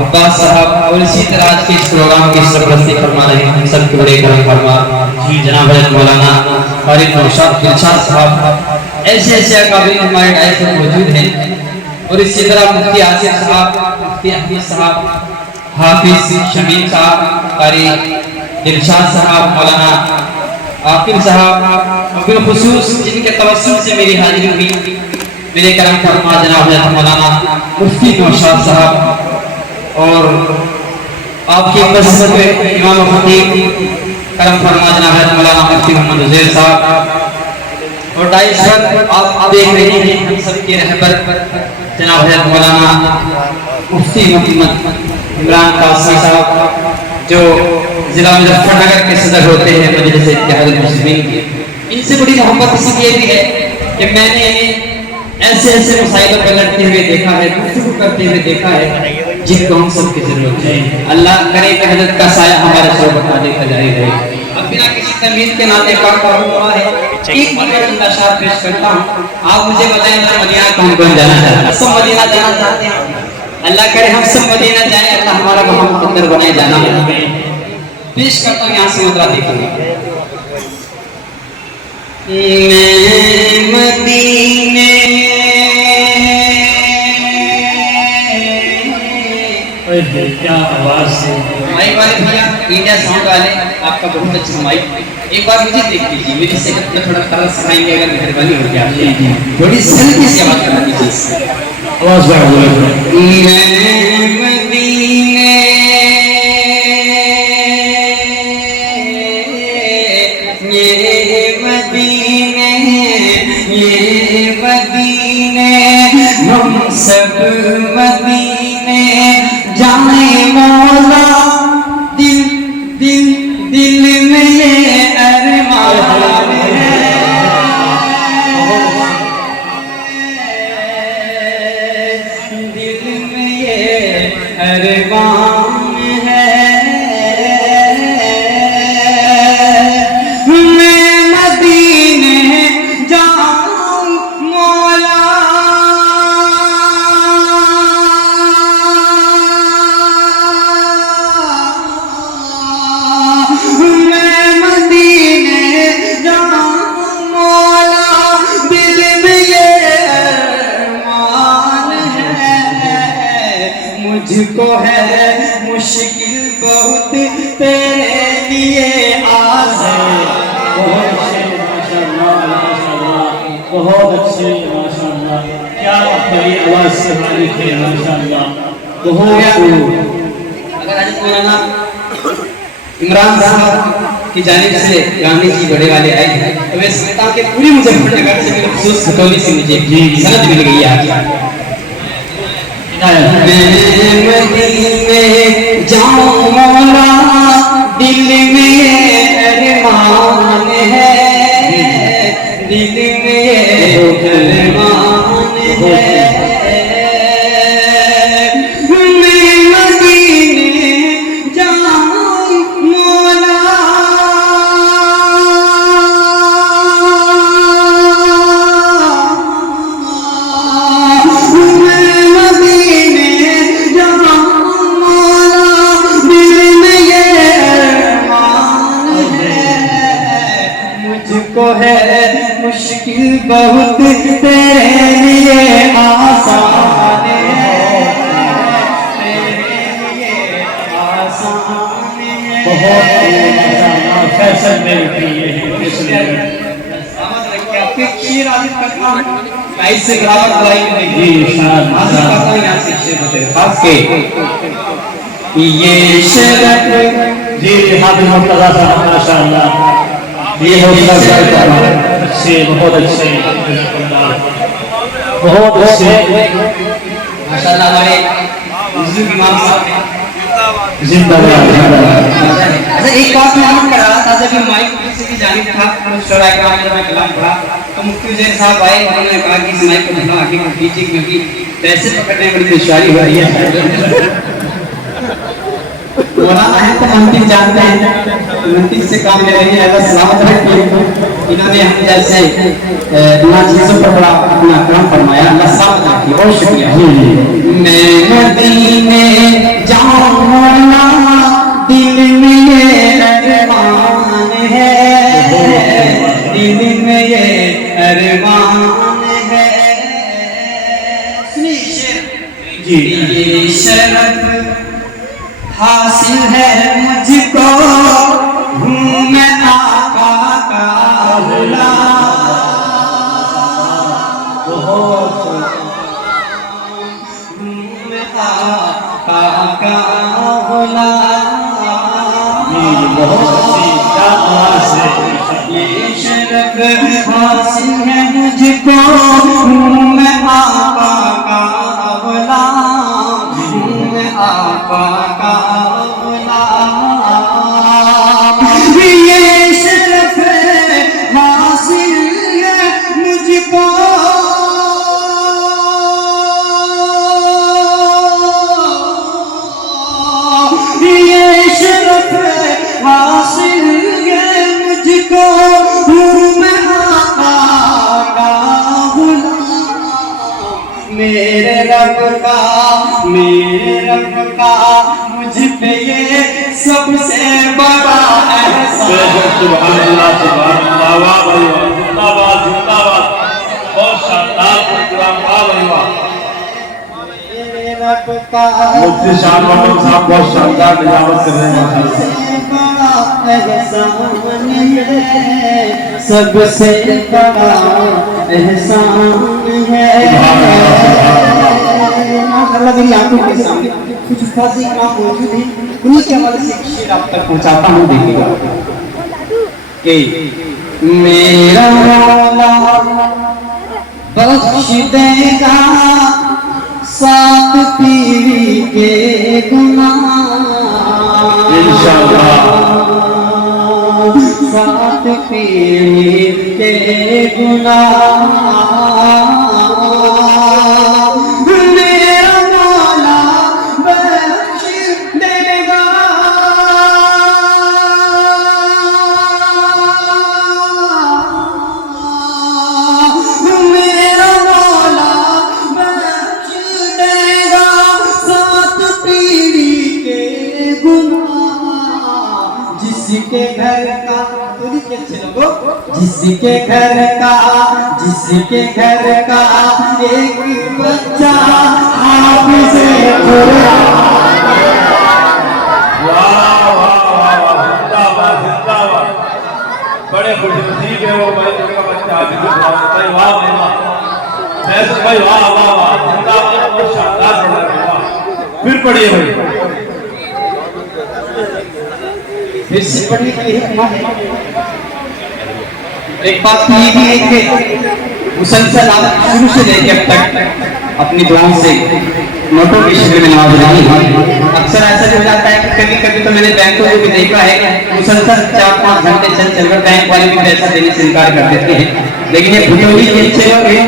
عباس صاحب اور اسی طرح آج کے اس پروگرام کی سرپرستی فرما رہے ہم سب کے بڑے کرم فرما جناب حضرت مولانا فارغ نوشاد دلشاد صاحب، ایسے ایسے اکابرین ہمارے ڈائس پر موجود ہیں، اور اسی طرح مفتی آصف صاحب، مفتی احمد صاحب، حافظ شمیم صاحب، قاری دلشاد صاحب، مولانا عاقل صاحب، اور بالخصوص جن کے توسل سے میری حاضری ہوئی میرے کرم فرما جناب حضرت مولانا مفتی نوشاد صاحب، اور آپ کی مسجد میں امام و خطیب کرم فرما جناب حضرت مولانا مفتی محمد عزیر صاحب، اور ڈائس پر آپ دیکھ رہے ہیں ہم سب کے رہبر جناب حضرت مولانا مفتی محمد عمران قاسمی صاحب جو ضلع مظفر نگر کے صدر ہوتے ہیں مجلس اتحاد المسلمین کے۔ ان سے بڑی محبت اس لیے بھی ہے کہ میں نے ایسے ایسے مسائل پر لڑتے ہوئے دیکھا ہے، گفتگو کرتے ہوئے دیکھا ہے جن کو ہم سب کی ضرورت ہے۔ اللہ کرے کہ حضرت کا سایہ ہمارے سر پر دیکھا جاری رہے۔ اب بنا کسی تمہید کے ناطے کام کر رہا ہے، ایک مگر اللہ شاہ پیش کرتا ہوں۔ آپ مجھے بتائیں میں مدینہ کون کون جانا چاہتا ہے؟ سب مدینہ جانا چاہتے ہیں، اللہ کرے ہم سب مدینہ جائیں، اللہ ہمارا وہاں مقدر بنائے جانا ہے۔ پیش کرتا ہوں یہاں سے مدرہ دیکھیں گے۔ میں مدینے کیا آواز سے مائک والے بھیا، انڈیا ساؤنڈ والے، آپ کا بہت اچھا مائک، ایک بار مجھے دیکھ لیجیے، میری صحت میں تھوڑا طرح سکھائیں گے اگر مہربانی ہو گیا تھوڑی سلکی سی آواز کرا دیجیے۔ آواز بڑھا بولے میں مدینے یہ مدینے یہ مدینے ہم سب مدینے جانے مولا، دل دل دل میں یہ ارمان ہے، دل میں یہ ارمان ہے، میں مدینے جاؤں مولا، میں مدینے جاؤں مولا، دل میں یہ ارمان ہے، مجھ کو ہے مشکل بہت تیرے لیے آسان۔ بہت اچھے ماشاء اللہ، کیا بڑی آواز سے مالک ہے ماشاء اللہ، بہت خوب۔ اگر حضرت مولانا عمران صاحب کی جانب سے گاندھی جی بڑے والے آئے ہیں تو میں سمجھتا ہوں کہ پوری مظفر نگر سے خصوص کھٹولی سے مجھے سند مل گئی ہے۔ میں مدینے جاؤں مولا، دل میں ارمان ہے، دل میں ارمان ہے، میں مدینے جاؤں مولا، میں مدینے جاؤں مولا، دل میں یہ ارمان ہے، مجھ کو ہے مشکل بہت تیرے لیے آسان ہے، تیرے لیے آسان ہے۔ بہت فیصل میں آپ کے شیر عادت کرتا ہوں میں اس سے برابر دعائی نہیں حاصل کرتا ہوں یہاں سے شیر بتے خاص کے یہ شرط جی حافظ مرتضیٰ صاحب ماشاء اللہ، یہ اچھے بہت اچھے بہت اچھے ماشاء اللہ ہمارے بزرگ امام صاحب ہیں زندہ باد۔ اچھا ایک بات میں عرض کر رہا تھا جب یہ مائک کسی کی جانب تھا شورا کرام میں کلام پڑھا تو مفتی عزیر صاحب آئے، انہوں نے کہا کہ اس مائک کو تھوڑا آگے کر دیجیے کیونکہ پیسے پکڑنے میں بڑی دشواری ہو رہی ہے۔ مولانا ہے تو منطق جانتے ہیں، منطق سے کام لے رہے ہیں، اللہ سلامت رکھیے۔ انہوں نے ہم جیسے ان چیزوں پر بڑا اپنا کرم فرمایا، اللہ سلامت رکھیے، بہت شکریہ۔ میں مدینے جاؤں مولا، دل میں یہ ارمان ہے، حاصل ہے مجھ کو ہوں میں آقا کا غلام ہوں میں آقا کا غلام یہ شرف حاصل ہے مجھ کو ہوں میں آقا کا غلام ہوں میں آقا کا غلام یہ شرف حاصل ہے مجھ کو یہ شرف حاصل ہے مجھ کو ہوں میں آقا کا غلام میرے رب کا مجھ پہ یہ سب سے بڑا احسان سبحان اللہ سبحان اللہ واہ بھائی واہ زندہ باد زندہ باد بہت شاندار پروگرام واہ بھائی واہ میرے رب کا مفتی شاہ محمد صاحب بہت شاندار تلاوت کر رہے ہیں سب سے بڑا احسان ہے اللہ میری آنکھوں کے سامنے کچھ فاضل امام موجود ہیں انہیں کے حوالے سے ایک شعر آپ تک پہنچاتا ہوں دیکھیے گا کہ میرا مولا بخش دے گا سات پیری کے گناہ انشاءاللہ سات پیری کے گناہ میرا مولا بخش دے گا میرا مولا بخش دے گا سات پیری کے گناہ جس کے گھر کا جس کے گھر کا ایک بچہ حافظ قرآن بڑے خوش نصیب ہے وہ بھائی کا بچہ حافظ قرآن بھائی واہ بھائی واہ فیصل بھائی واہ واہ واہ زندہ باد بہت شاندار پڑھا ہے واہ پھر پڑھیے بھائی پھر سے پڑھنے کے لیے ایک بات یہ بھی ہے کہ مسلسل آپ شروع سے لے کے اب تک اپنی دعاؤں سے نوٹوں کی شکل میں نواز رہی ہیں اکثر ایسا ہو جاتا ہے کہ کبھی کبھی تو میں نے بینکوں کو بھی دیکھا ہے مسلسل 4-5 گھنٹے چل کر بینک والے بھی پیسہ دینے سے انکار کر دیتے ہیں لیکن یہ بھٹولی کے اچھے لوگ ہیں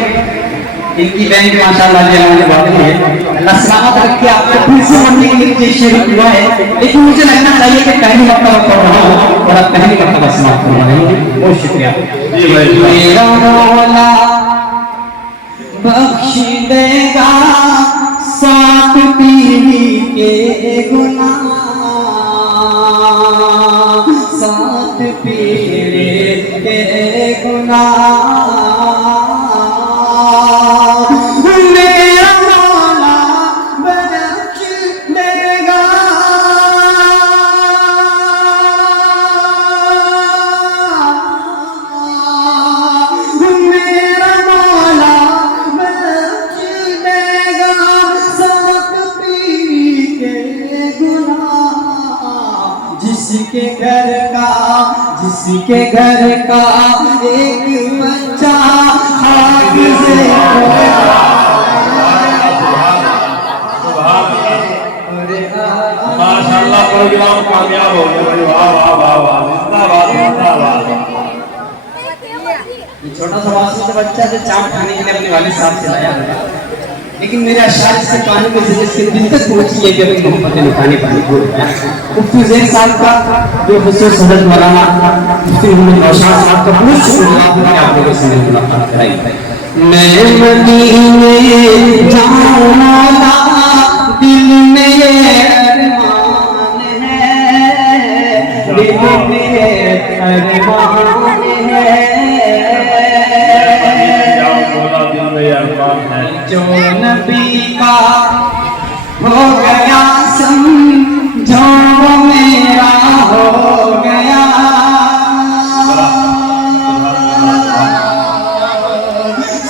ان کی بینک ماشاءاللہ جو ہمارے باتیں ہیں اللہ سلامت رکھے آپ کو پھر سے پڑھنے کے لیے شروع ہوا ہے لیکن مجھے لگنا چاہیے کہ پہلی مرتبہ پڑھ رہا ہوں اور اب پہلی مرتبہ سماعت کر رہا ہوں بہت شکریہ میرا مولا بخش دے گا سات پیری کے گناہ سات پیری کے گناہ میرا مولا بخش دے گا میرا مولا بخش دے گا سات پیری کے گناہ جس کے گھر کا ایک بچہ حافظ ماشاءاللہ پروگرام کامیاب ہو گیا بھائی واہ واہ واہ واہ زندہ باد زندہ باد چھوٹا سا معصوم سے بچہ جو چاٹ کھانے کے لیے اپنے والد صاحب سے لایا تھا لیکن میرے اشعار سے کانوں کے ذریعے سے دل تک پہنچی ہے کہ اپنی محبتیں لکھانے پانے کو مفتی زین صاحب کا جو خصوص صدر مولانا مفتی محمد نوشاد صاحب کا بہت شکریہ آپ نے آپ لوگوں سے ملاقات کرائی میں مدینے جاؤں مولا دل میں ارمان ہے دل میں ارمان ہے جو نبی کا ہو گیا سمجھو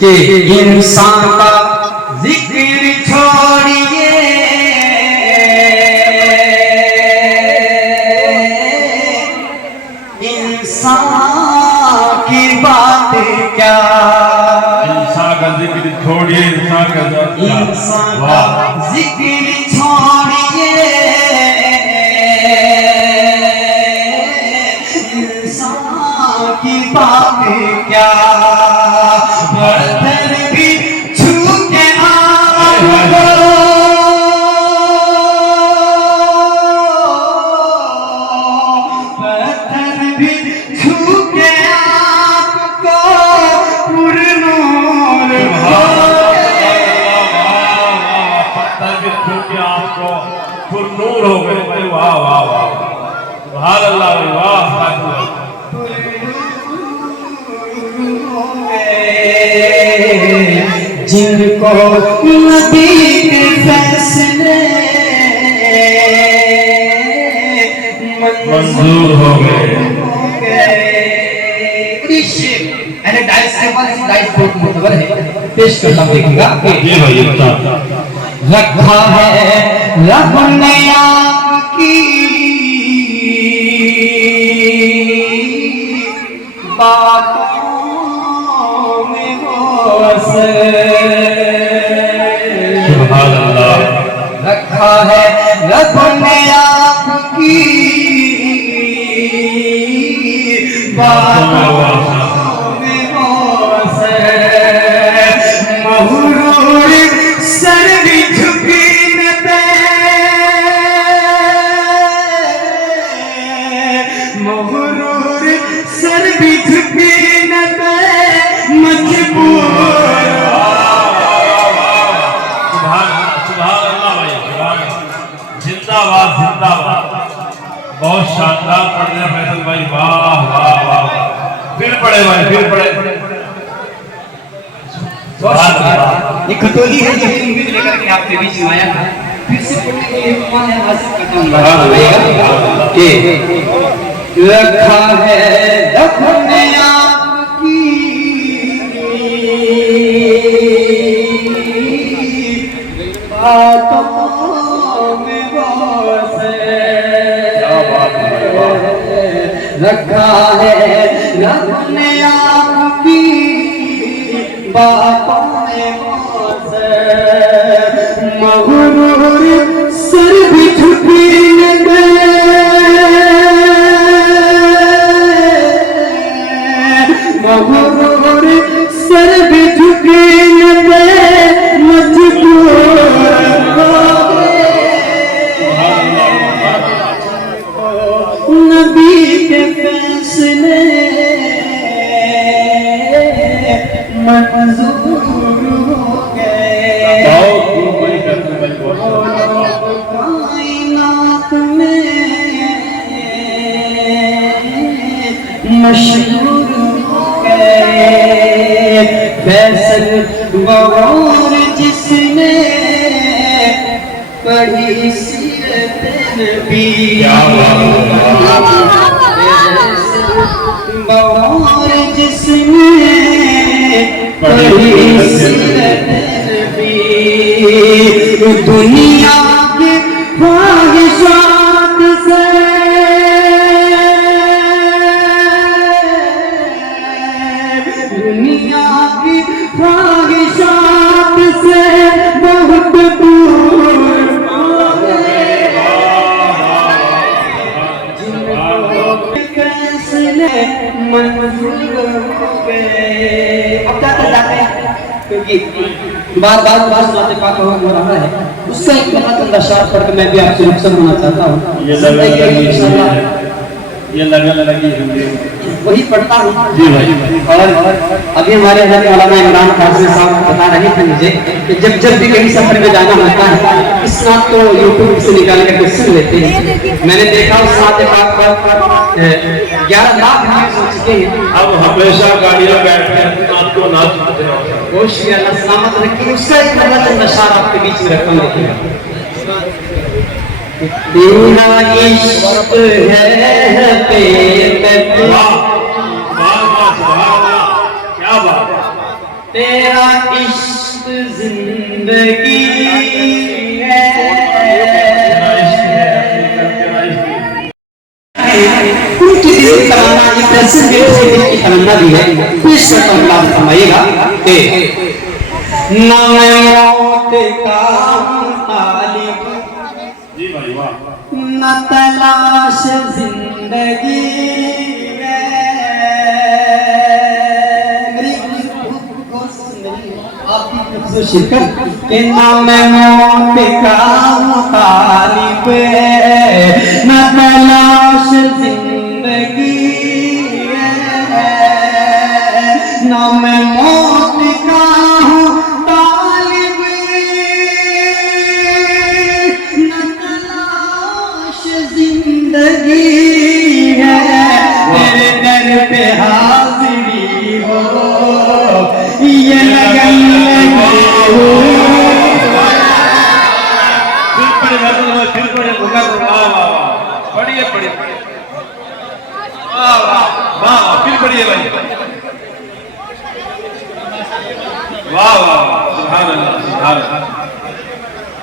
کہ انسان کا ذکر چھوڑیے انسان کی بات کیا، انسان کا ذکر چھوڑیے انسان کا ذکر چھوڑیے انسان کی بات کیا، پتھر بھی چھو کے آپ کو، پتھر بھی چھو کے آپ کو پر نور ہو گئے، پتھر بھی چھو کے آپ کو پر نور ہو گئے. بھائی واہ واہ واہ سبحان اللہ بھائی واہ. جن کو نبی کے فیصلے منظور ہو گئے. ڈائس بہت معتبر ہے، پیش کرتا ہوں دیکھیں گا. جی بھائی رکھا ہے رب نے آپ کی باتوں میں واسطہ، سبحان اللہ. رکھا ہے رب نے آپ کی باتوں میں واسطہ، مغرور سر بھی جھکی نہ دے، مغرور سر بھی جھکی نہ دے، مجبور سبحان اللہ بھائی سبحان اللہ. زندہ باد زندہ باد. بہت شاندار پڑھ رہے ہیں فیصل بھائی. واہ واہ واہ. پھر پڑھے بھائی پھر پڑھے. یہ کھٹولی ہے جو امید لے کر کے آپ کے بیچ میں آیا تھا. پھر سے پڑھنے کے لیے میں حاصل کرتا ہوں کہ رکھا ہے رب نے آپ کی باتوں میں واسطہ، رکھا ہے رب نے آپ کی باتوں میں واسطہ، مغرور سر بھی جھکی نہ دے، مغرور سر بھی جھکی نہ دے، مجبور ہو گئے نبی کے فیصلے منظور ہو گئے، کائنات میں مشہور ہو گئے، فیصل غور جس نے پڑھی سیرت نبی، غور جس نے پڑھی سیرت نبی، دنیا کے خواہشات سے دنیا کی خواہشات سے بہت دور ہو گئے، جن کو فیصلے منظور ہو گئے. اب جاتے جاتے کیونکہ بار بار سورۃ پاک ہو رہا ہے، اس کا ایک بہت اندر اشعار پڑھ کے میں بھی آپ سے رخصت ہونا چاہتا ہوں. یہ لگن لگی وہی پڑھتا ہوں. جی بھائی. اور ابھی ہمارے حضرت مولانا عمران قاسمی صاحب بتا رہے تھے مجھے کہ جب بھی کہیں سفر میں جانا ہوتا ہے اس نعت کو یوٹیوب سے نکال کر کے سن لیتے ہیں. میں نے دیکھا اس سورۃ پاک پر 11 لاکھ ویوز ہو چکے ہیں. اب ہمیشہ گاڑیاں بیٹھ کے نعت کو نعت سنتے ہیں. کوشش اللہ سلامت رکھیں. اس کا ایک بہت اشعار آپ کے بیچ میں رکھتا ہوں. دیکھیے گا. تیرا عشق ہے حقیقت. کیا بات. تیرا عشق زندگی ہے ان کی دل کی تمنا یہ پیسے دل سے دل کی تمنا بھی ہے پیش کرتا ہوں اللہ فرمائیے گا کہ نہ میں موت کا طالب نہ تلاش زندگی شکر کہ نہ میں موت کا طالب نہ تلاش زندگی نہ میں موت کا طالب نہ تلاش زندگی ہے تیرے در پہ حاضری ہو یہ لگن پڑھیے پڑھیے واہ پھر پڑھیے بھائی واہ واہ سبحان اللہ سبحان اللہ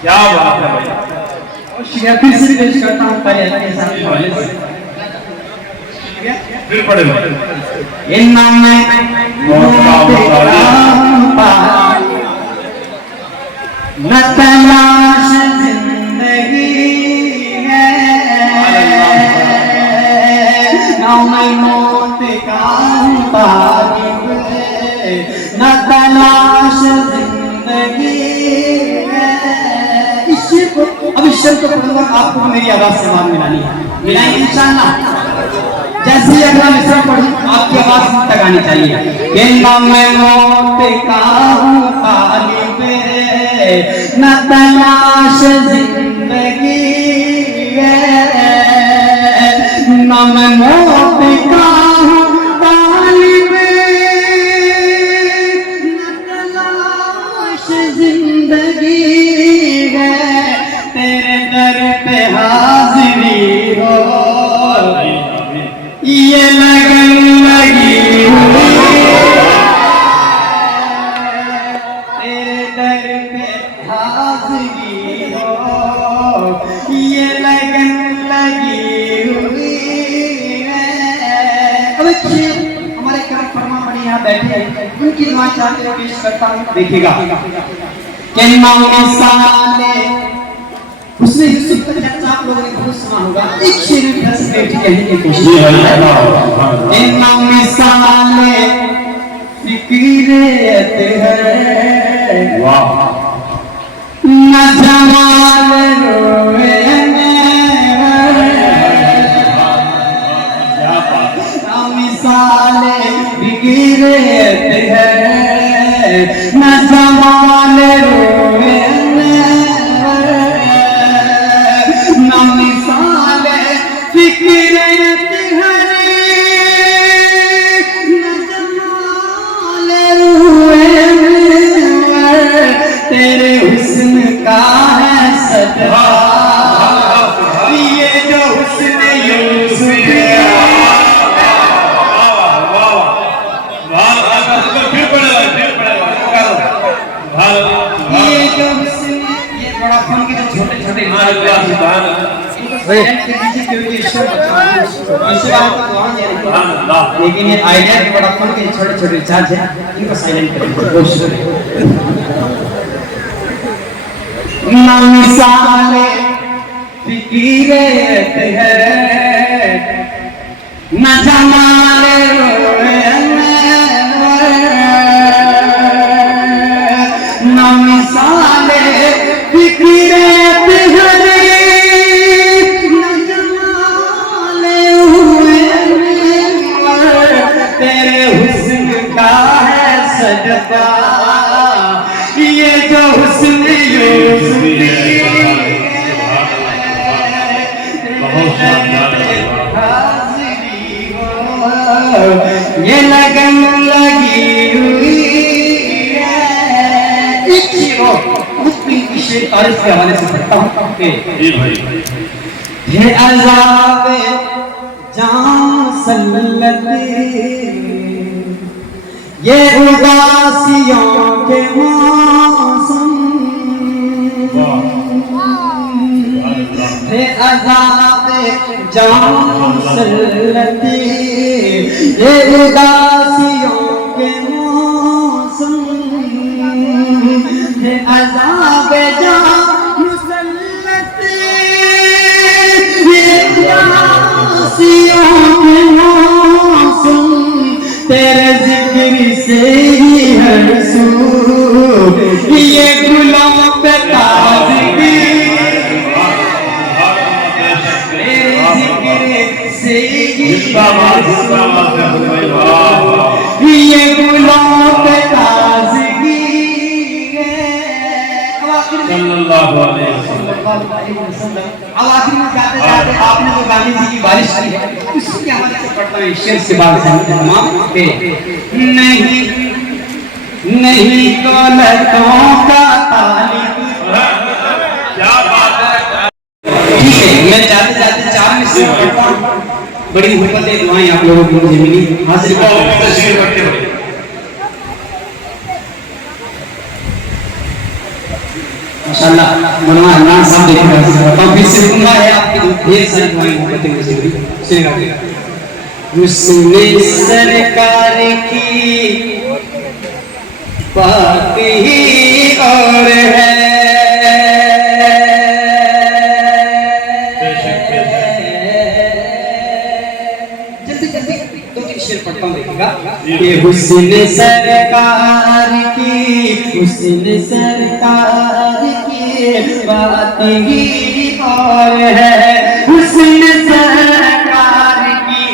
کیا بات ہے بھائی پھر سے پیش کرتا ہوں پہلے اللہ کے ساتھ حوالے سے پھر پڑھے بھائی انہوں میں نہ تلاش زندگی ہے نہ میں موت کا طالب نہ تلاش زندگی ہے اب اس شعر کو پڑھوں گا آپ کو میری آواز سے بات ملانی ہے ملائیں گے انشاءاللہ جیسے اگلا مصرع پڑھوں آپ کی آواز تک آنی چاہیے کہ نہ میں موت کا طالب نہ تلاش زندگی ہے نہ میں موت کا طالب نہ تلاش زندگی ہے تیرے در پہ حاضری ہو یہ لگن لگی ہوئی تیرے در پہ حاضری ہو یہ لگن لگی ہوئی ہے اب ایک شعر ہمارے کرم فرما پڑی یہاں بیٹھے ہیں ان کی دعا چاہتے ہوئے پیش کرتا ہوں دیکھیے گا کہ نام سالے حسن یوسف کا چرچا آپ لوگوں نے بہت سنا ہوگا ایک شعر بھی ہنس بیٹھی کہنے کی کوشش کہ نام سالے فکریت ہے نہ جمال روئے نہ مثال فکریت ہے نہ جمال روئے نہ مثال فکریت ہے نہ جمال روئے تیرے حسن کا ہے صدقہ یہ جو حسن یوسف یہ جو حسن یہ بڑا فن کے جو چھوٹے چھوٹے لیکن یہ آئیڈیا کے بڑا فن کے چھوٹے چھوٹے ریچارج ہیں ان کو سائلنٹ کریں کوشش کریں نہ مثال فکریت ہے نہ جمال نہ مثال فکریت ہے نہ جمال تیرے حسن کا ہے صدقہ یہ جو حسن یوسف یہ لگن لگی ہوئی ہے ایک چیز اور مختلف شعر عرض کے حوالے سے پڑھتا ہوں کہ یہ عذاب جان سلطے یہ اداسیوں کے موسم ہے عذاب جان سلتی، یہ اداسیوں کے موسم ہے عذاب جان سلتی، یہ اداسیوں کے موسم تیرے ذکر سے ہی ہر سو، یہ گلوں پہ تازگی تیرے ذکر سے ہی یہ گلوں پہ تازگی صلی اللہ علیہ وسلم۔ اب آخر میں جاتے جاتے آپ نے جو گاندھی جی کی بارش کی ہے اس کے حوالے سے پڑھتا ہوں شعر سے بات سے تمام کہ نہیں دولتوں کا طالب، کیا بات ہے، ٹھیک ہے میں جاتے جاتے چار میں سے پڑھتا ہوں، بڑی محبت دعائیں آپ لوگوں کو مجھے ملی، حاضر تشریف رکھتے ہوئے ماشاءاللہ منوع عمران صاحب دیکھیں گا اور پھر سے دعا ہے آپ کی ڈھیر ساری دعائیں محبتیں مجھے ملی۔ حسن سرکار کی بات ہی اور ہے، جلدی جلدی دو تین شعر پڑھتا ہوں دیکھیں گا کہ حسن سرکار کی، حسن سرکار کی بات ہی اور ہے، حسن سرکار کی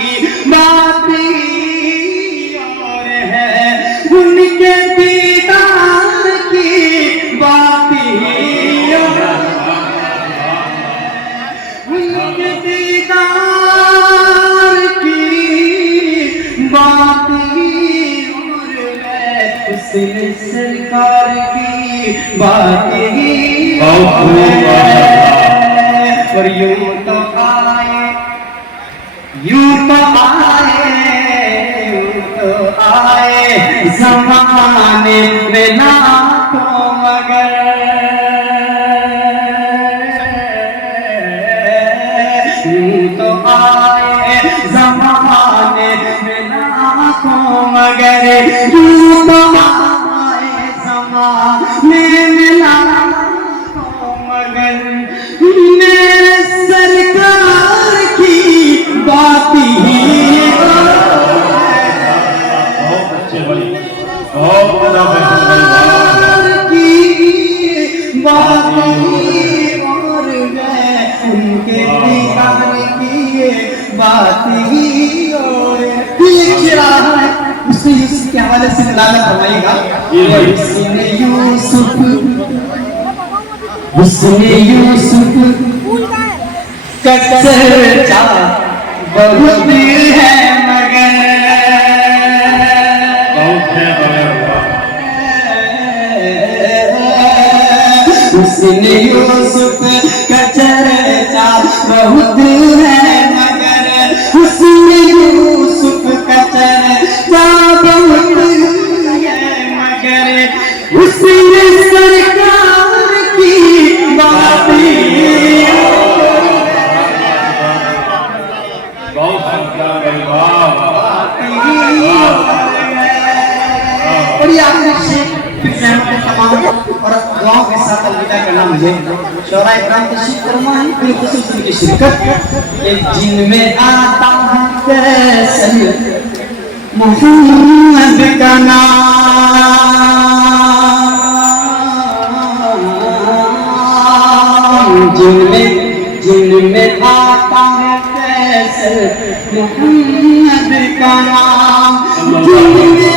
بات ہی اور ہے، ان کے دیدار کی بات ہی اور ہے، ان کے دیدار کی بات ہی اور ہے، حسن سرکار کی بات ہی اور ہے، اور یوں تو آئے، یوں تو آئے، یوں تو آئے زمانے میں لاکھوں مگر، یوں تو آئے زمانے میں لاکھوں مگر، یوں تو آئے زمانے میں لاکھوں مگر، میرے سرکار کی بات ہی اور ہے، بہت اچھے بھائی، بہت بڑا فیصل بھائی، کی بات ہی اور ہے، ان کے دیدار کی بات ہی اور ہے۔ ایک شعر آ رہا ہے اس نے یوسف کے حوالے سے تلاوت فرمائیے گا، حسن یوسف، حسن یوسف کا چرچا بہت ہے مگر، بہت ہے حسن یوسف کا چرچا بہت ہے مگر، حسن یوسف کا چرچا بہت ہے مگر، حسن سرکار کی بات ہی بہت شکریہ بھائی، واہ اور یہ آخری شیخ پھر زحمت تمام اور دعاؤں کے ساتھ الوداع کرنا مجھے شعراء اکرام تشریف فرمائیں، بالخصوص ان کی شرکت کہ جن میں آتا ہے فیصل محمد کا نام، جن میں آتا ہے فیصل محمد کا نام، جن میں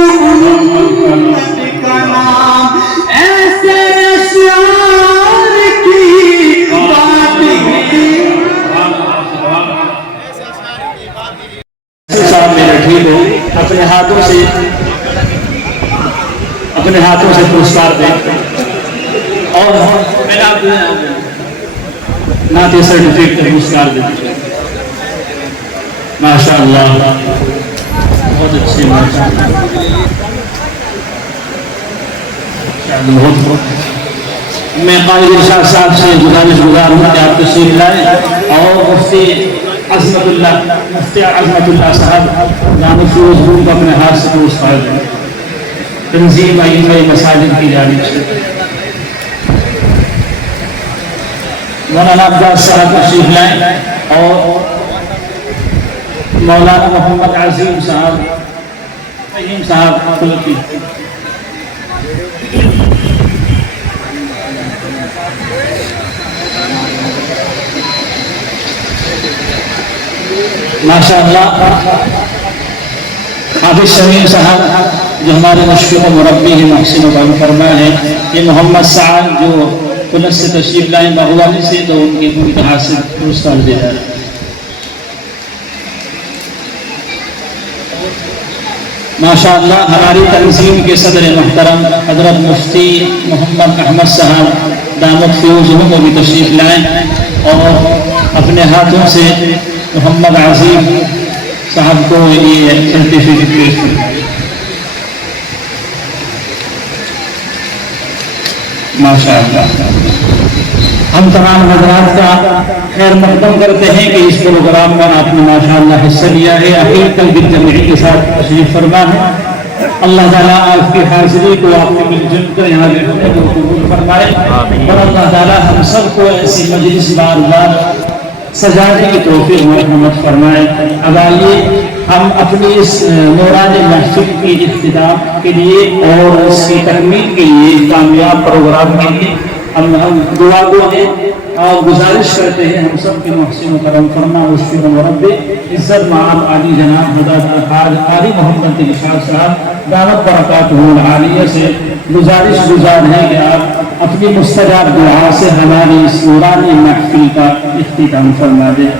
محمد کا نام، ایسے اشعار کی بات ہی صاحب میرے ٹھیک ہو، اپنے ہاتھوں سے پرسکار دیں اور نعت سرٹیفکیٹ پرسکار دیں۔ ماشاء اللہ بہت اچھے میں قائد ارشاد صاحب سے گزارش گزار ہوں کہ آپ تشریف لائیں اور مفتی عظمت اللہ صاحب جامع فیروز روم کو اپنے ہاتھ سے پوچھ پائے دیں تنظیم ائمہ مساجد کی جانب سے مولانا عباس صاحب تشریف لائیں اور مولانا محمد عظیم صاحب فہیم صاحب خلقی ماشاءاللہ حافظ شمیم صاحب جو ہمارے مشفق و مربی ہیں محسن و فرما ہے یہ محمد سعد جو پولیس سے تشریف لائیں باغوانی سے تو ان کی ہاتھ سے پرسکار دے رہا ہے ماشاءاللہ ہماری تنظیم کے صدر محترم حضرت مفتی محمد احمد صاحب دامت فیوزہم کو بھی تشریف لائیں اور اپنے ہاتھوں سے محمد عظیم صاحب کو یہ سرٹیفکیٹ پیش کریں ماشاءاللہ ہم تمام حضرات کا خیر مقدم کرتے ہیں کہ اس پروگرام میں آپ نے ماشاءاللہ حصہ لیا ہے اخیر تک دل جمعی کے ساتھ تشریف فرما ہے اللہ تعالیٰ آپ کی حاضری کو آپ کے مل جل کر یہاں بیٹھنے کو قبول فرمائے اور اللہ تعالیٰ ہم سب کو ایسی مجلس بار بار سجانے کی توفیق مرحمت فرمائے اب آئیے ہم اپنی اس نورانی محفل کی اختتام کے لیے اور اس کی تکمیل کے لیے کامیاب پروگرام کے لیے ہم دعا گو ہیں اور گزارش کرتے ہیں ہم سب کے محسن و کرم فرما مشفق و مربی عزت معاب علی جناب حضرت قاری محمد ارشاد صاحب دعوت برکاتہ العالیہ سے گزارش گزار ہے کہ آپ اپنی مستجاب دعا سے ہماری اس نورانی محفل کا اختتام فرما دیں